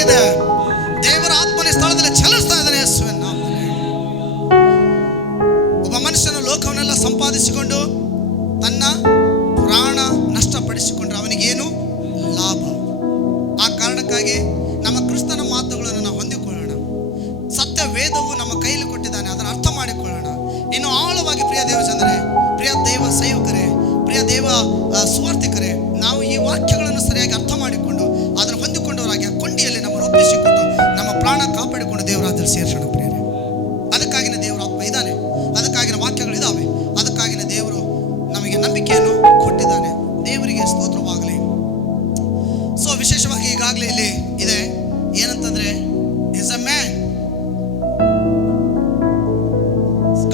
ಇದೆ. ದೇವರ ಆತ್ಮನ ಸ್ಥಳದಲ್ಲಿ ಚಲಿಸ್ತಾ ಇದ್ದಾನೆ ಯೇಸುವಿನ ನಾಮದಲ್ಲಿ. ಒಬ್ಬ ಮನುಷ್ಯನು ಲೋಕವನ್ನೆಲ್ಲ ಸಂಪಾದಿಸಿಕೊಂಡು ತನ್ನ ಪ್ರಾಣ ನಷ್ಟಪಡಿಸಿಕೊಂಡ್ರೆ ಅವನಿಗೇನು ಲಾಭ? ಆ ಕಾರಣಕ್ಕಾಗಿ ನಮ್ಮ ಕ್ರಿಸ್ತನ ಮಾತುಗಳನ್ನು ನಾವು ಹೊಂದಿಕೊಳ್ಳೋಣ. ಸತ್ಯ ವೇದವು ನಮ್ಮ ಕೈಯಲ್ಲಿ ಕೊಟ್ಟಿದ್ದಾನೆ, ಅದನ್ನು ಅರ್ಥ ಮಾಡಿಕೊಳ್ಳೋಣ. ಇನ್ನು ಆಳವಾಗಿ ಪ್ರಿಯ ದೇವಜನರೇ, ಪ್ರಿಯ ದೇವ ಸೇವಕರೇ, ಪ್ರಿಯ ದೇವ ಸುವಾರ್ತಿಕರೇ, ನಾವು ಈ ವಾಕ್ಯಗಳನ್ನು ಸರಿಯಾಗಿ ಅರ್ಥ ಮಾಡಿಕೊಂಡು ಅದನ್ನು ಹೊಂದಿಕೊಂಡವರಾಗಿ ಆ ಕೊಂಡಿಯಲ್ಲಿ ನಮ್ಮನ್ನು ಒಪ್ಪಿಸಿಕೊಟ್ಟು ನಮ್ಮ ಪ್ರಾಣ ಕಾಪಾಡಿಕೊಂಡು ದೇವರಾದಲ್ಲಿ ಸೇರಿಸೋಣ ಪ್ರಿಯರೇ. ಅದಕ್ಕಾಗಿನ ದೇವರ ಆತ್ಮ ಇದ್ದಾನೆ, ಅದಕ್ಕಾಗಿನ ವಾಕ್ಯಗಳು ಇದ್ದಾವೆ, ಅದಕ್ಕಾಗಿನ ದೇವರು ನಮಗೆ ನಂಬಿಕೆಯನ್ನು ಕೊಟ್ಟಿದ್ದಾನೆ. ದೇವರಿಗೆ ಸ್ತೋತ್ರವಾಗಲಿ. ಸೊ ವಿಶೇಷವಾಗಿ ಈಗಾಗಲೇ ಇಲ್ಲಿ ಇದೆ ಏನಂತಂದ್ರೆ, is a man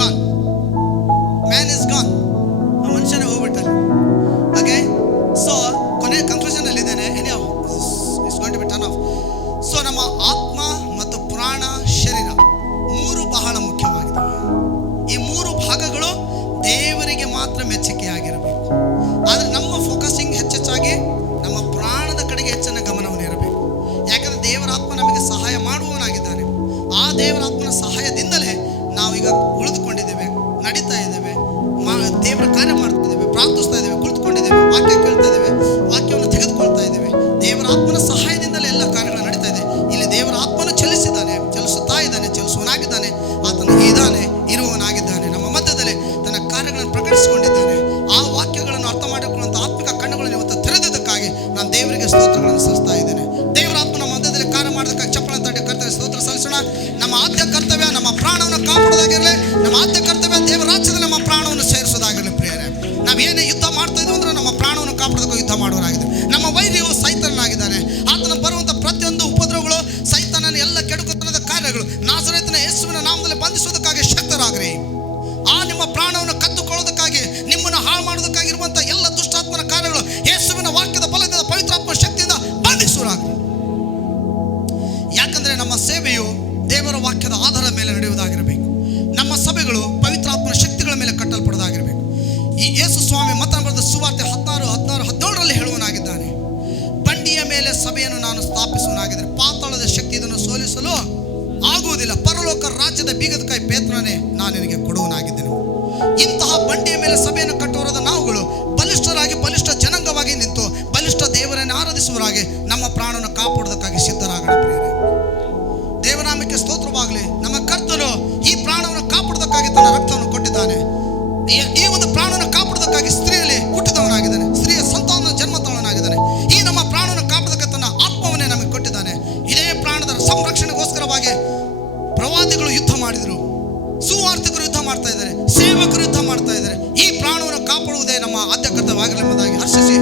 gone, man is gone, ಆ ಮನುಷ್ಯನೇ ಹೋಗ್ಬಿಟ್ಟಲ್ಲಿ. ಹಾಗೆ ಸೊ ಕೊನೆ ಕನ್ಕ್ಲೂಷನ್ ಅಲ್ಲಿ ಇದ್ದೇನೆ. It's going to be turn off. So ನಮ್ಮ ಆತ್ಮ ಮತ್ತು ಪ್ರಾಣ ಶರೀರ ಮೂರು ಬಹಳ ಮುಖ್ಯವಾಗಿದೆ. ಈ ಮೂರು ಭಾಗಗಳು ದೇವರಿಗೆ ಮಾತ್ರ ಮೆಚ್ಚುಗೆಯಾಗಿರಬೇಕು. ಆದರೆ ನಮ್ಮ ಫೋಕಸಿಂಗ್ ಹೆಚ್ಚೆಚ್ಚಾಗಿ ನಮ್ಮ ಪ್ರಾಣದ ಕಡೆಗೆ ಹೆಚ್ಚಿನ ಗಮನವನ್ನು ಇರಬೇಕು. ಯಾಕಂದರೆ ದೇವರ ಆತ್ಮ ನಮಗೆ ಸಹಾಯ ಮಾಡುವವನಾಗಿದ್ದಾನೆ. ಆ ದೇವರ ಆತ್ಮನ ಸಹಾಯದಿಂದಲೇ ನಾವೀಗ ಉಳಿದುಕೊಂಡಿದ್ದೇವೆ, ನಡೀತಾ ಇದ್ದೇವೆ, ದೇವರ ಕಾರ್ಯ ಮಾಡ್ತಾ ಇದ್ದೇವೆ, ಪ್ರಾರ್ಥಿಸ್ತಾ ಇದ್ದೇವೆ, ಕುಳಿತುಕೊಂಡಿದ್ದೇವೆ, ವಾಕ್ಯ ಕೇಳ್ತಾ ಇದ್ದೇವೆ, ವಾಕ್ಯವನ್ನು ತೆಗೆದುಕೊಳ್ತಾ ಇದ್ದೇವೆ. ದೇವರ ಆತ್ಮನ ಸಹಾಯದಿಂದಲೇ ಎಲ್ಲ ಕಾರ್ಯಗಳು ನಡೀತಾ ಇದೆ. ಇಲ್ಲಿ ದೇವರ ಆತ್ಮನು ಚಲಿಸಿದ್ದಾನೆ, ಚಲಿಸುತ್ತಾ ಇದ್ದಾನೆ, ಚಲಿಸುವನಾಗಿದ್ದಾನೆ, ಆತನು ಇದ್ದಾನೆ, ಇರುವವನಾಗಿದ್ದಾನೆ, ನಮ್ಮ ಮಧ್ಯದಲ್ಲಿ ತನ್ನ ಕಾರ್ಯಗಳನ್ನು ಪ್ರಕಟಿಸಿಕೊಂಡಿದ್ದಾನೆ. ಆ ವಾಕ್ಯಗಳನ್ನು ಅರ್ಥ ಮಾಡಿಕೊಳ್ಳುವಂಥ ಆತ್ಮಿಕ ಕಣ್ಣುಗಳನ್ನು ಇವತ್ತು ತೆರೆದಿದ್ದಕ್ಕಾಗಿ ನಾನು ದೇವರಿಗೆ ಸ್ತೋತ್ರಗಳನ್ನು ಸಲ್ಲಿಸ್ತಾ ಇದ್ದೇನೆ. ದೇವರ ಆತ್ಮನ ಮಧ್ಯದಲ್ಲಿ ಕಾರ್ಯ ಮಾಡೋದಕ್ಕಾಗಿ ಚಪ್ಪಳ ತಟ್ಟೆ ಕರ್ತವ್ಯ ಸ್ತೋತ್ರ ಸಲ್ಲಿಸೋಣ. ನಮ್ಮ ಆದ್ಯ ಕರ್ತವ್ಯ ನಮ್ಮ ಪ್ರಾಣವನ್ನು ಕಾಪಾಡೋದಾಗಿರಲಿ, ನಮ್ಮ ಆದ್ಯ ಕರ್ತವ್ಯ ದೇವರ ರಾಜ್ಯದಲ್ಲಿ ನಮ್ಮ ಪ್ರಾಣವನ್ನು ಸೇರಿಸೋದಾಗಿರಲಿ ಪ್ರಿಯರೇ. ನಾವೇನೇ ಯುದ್ಧ ಮಾಡ್ತಾ ಇದ್ದೀವಿ ಅಂದ್ರೆ ನಮ್ಮ ಪ್ರಾಣವನ್ನು ಕಾಪಾಡೋದಕ್ಕೆ ಯುದ್ಧ ಮಾಡೋರಾಗಿದೆ. ನಮ್ಮ ವೈರಿಯು ಸೈತಾನನಾಗಿದ್ದಾನೆ. ಆತನ ಬರುವಂಥ ಪ್ರತಿಯೊಂದು ಉಪದ್ರವಗಳು, ಸೈತಾನನ ಎಲ್ಲ ಕೆಡುಕುತನದ ಕಾರ್ಯಗಳು ನಾಸರೇತಿನ ಯೇಸುವಿನ ನಾಮದಲ್ಲಿ ಬಂಧಿಸೋದಕ್ಕಾಗಿ ಶಕ್ತರಾಗ್ರಿ. ಆ ನಿಮ್ಮ ಪ್ರಾಣವನ್ನು ಕದ್ದುಕೊಳ್ಳೋದಕ್ಕಾಗಿ, ನಿಮ್ಮನ್ನು ಹಾಳು ಮಾಡೋದಕ್ಕಾಗಿರುವಂಥ ಎಲ್ಲ ದುಷ್ಟಾತ್ಮನ ಕಾರ್ಯಗಳು ಯೇಸುವಿನ ವಾಕ್ಯದ ಬಲದಿಂದ ಪವಿತ್ರಾತ್ಮ ಶಕ್ತಿಯಿಂದ ಬಂಧಿಸುವರಾಗ್ರಿ. ಯಾಕಂದರೆ ನಮ್ಮ ಸೇವೆಯು ದೇವರ ವಾಕ್ಯದ ಆಧಾರದ ಮೇಲೆ ನಡೆಯುವುದಾಗಿರಬೇಕು. ನಮ್ಮ ಸಭೆಗಳು ಪವಿತ್ರಾತ್ಮನ ಶಕ್ತಿಗಳ ಮೇಲೆ ಕಟ್ಟಲ್ಪಡೋದಾಗಿರಬೇಕು. ಈ ಯೇಸು ಸ್ವಾಮಿ ಮತ್ತೊಂದು ಸುವಾರ್ತೆ 16:17 ಹೇಳುವನಾಗಿದ್ದಾನೆ, ಬಂಡಿಯ ಮೇಲೆ ಸಭೆಯನ್ನು ನಾನು ಸ್ಥಾಪಿಸುವನಾಗಿದ್ದರೆ ಪಾತಾಳದ ಶಕ್ತಿ ಇದನ್ನು ಸೋಲಿಸಲು ಆಗುವುದಿಲ್ಲ. ಪರಲೋಕ ರಾಜ್ಯದ ಬೀಗದ ಕೈ ಪೇತ್ರನೇ ನಾನು ನಿನಗೆ ಕೊಡುವನಾಗಿದ್ದೇನೆ. ಇಂತಹ ಬಂಡಿಯ ಮೇಲೆ ಸಭೆಯನ್ನು ಕಟ್ಟುವರಾದ ನಾವುಗಳು ಬಲಿಷ್ಠರಾಗಿ, ಬಲಿಷ್ಠ ಜನಾಂಗವಾಗಿ ನಿಂತು ಬಲಿಷ್ಠ ದೇವರನ್ನು ಆರಾಧಿಸುವರಾಗಿ ನಮ್ಮ ಪ್ರಾಣವನ್ನು ಕಾಪಾಡೋದಕ್ಕಾಗಿ ಸಿದ್ಧರಾಗೋಣ ಪ್ರಿಯರೇ. ದೇವನಾಮಕ್ಕೆ ಸ್ತೋತ್ರವಾಗಲಿ. ನಮ್ಮ ಕರ್ತನು ಈ ಪ್ರಾಣವನ್ನು ಕಾಪಾಡೋದಕ್ಕಾಗಿ ತನ್ನ ರಕ್ತವನ್ನು ಕೊಟ್ಟಿದ್ದಾನೆ. ಈ ಒಂದು ಪ್ರಾಣವನ್ನು ಕಾಪಾಡೋದಕ್ಕಾಗಿ ಸ್ತ್ರೀಯಲ್ಲಿ ಹುಟ್ಟಿದವನಾಗಿದ್ದಾನೆ, ಸ್ತ್ರೀಯ ಸಂತಾನ ಜನ್ಮ ತಾಳನಾಗಿದ್ದಾನೆ. ಈ ನಮ್ಮ ಪ್ರಾಣವನ್ನು ಕಾಪಾಡೋದಕ್ಕೆ ತನ್ನ ಆತ್ಮವನ್ನೇ ನಮಗೆ ಕೊಟ್ಟಿದ್ದಾನೆ. ಇದೇ ಪ್ರಾಣದ ಸಂರಕ್ಷಣೆಗೋಸ್ಕರವಾಗಿ ಪ್ರವಾದಿಗಳು ಯುದ್ಧ ಮಾಡಿದರು, ಸುವಾರ್ತಿಕರು ಯುದ್ಧ ಮಾಡ್ತಾ ಇದ್ದಾರೆ, ಸೇವಕರು ಯುದ್ಧ ಮಾಡ್ತಾ ಇದ್ದಾರೆ. ಈ ಪ್ರಾಣವನ್ನು ಕಾಪಾಡುವುದೇ ನಮ್ಮ ಆದ್ಯ ಕರ್ತವ್ಯವಾಗಿರಲಿ ಎಂಬುದಾಗಿ ಹರ್ಷಿಸಿ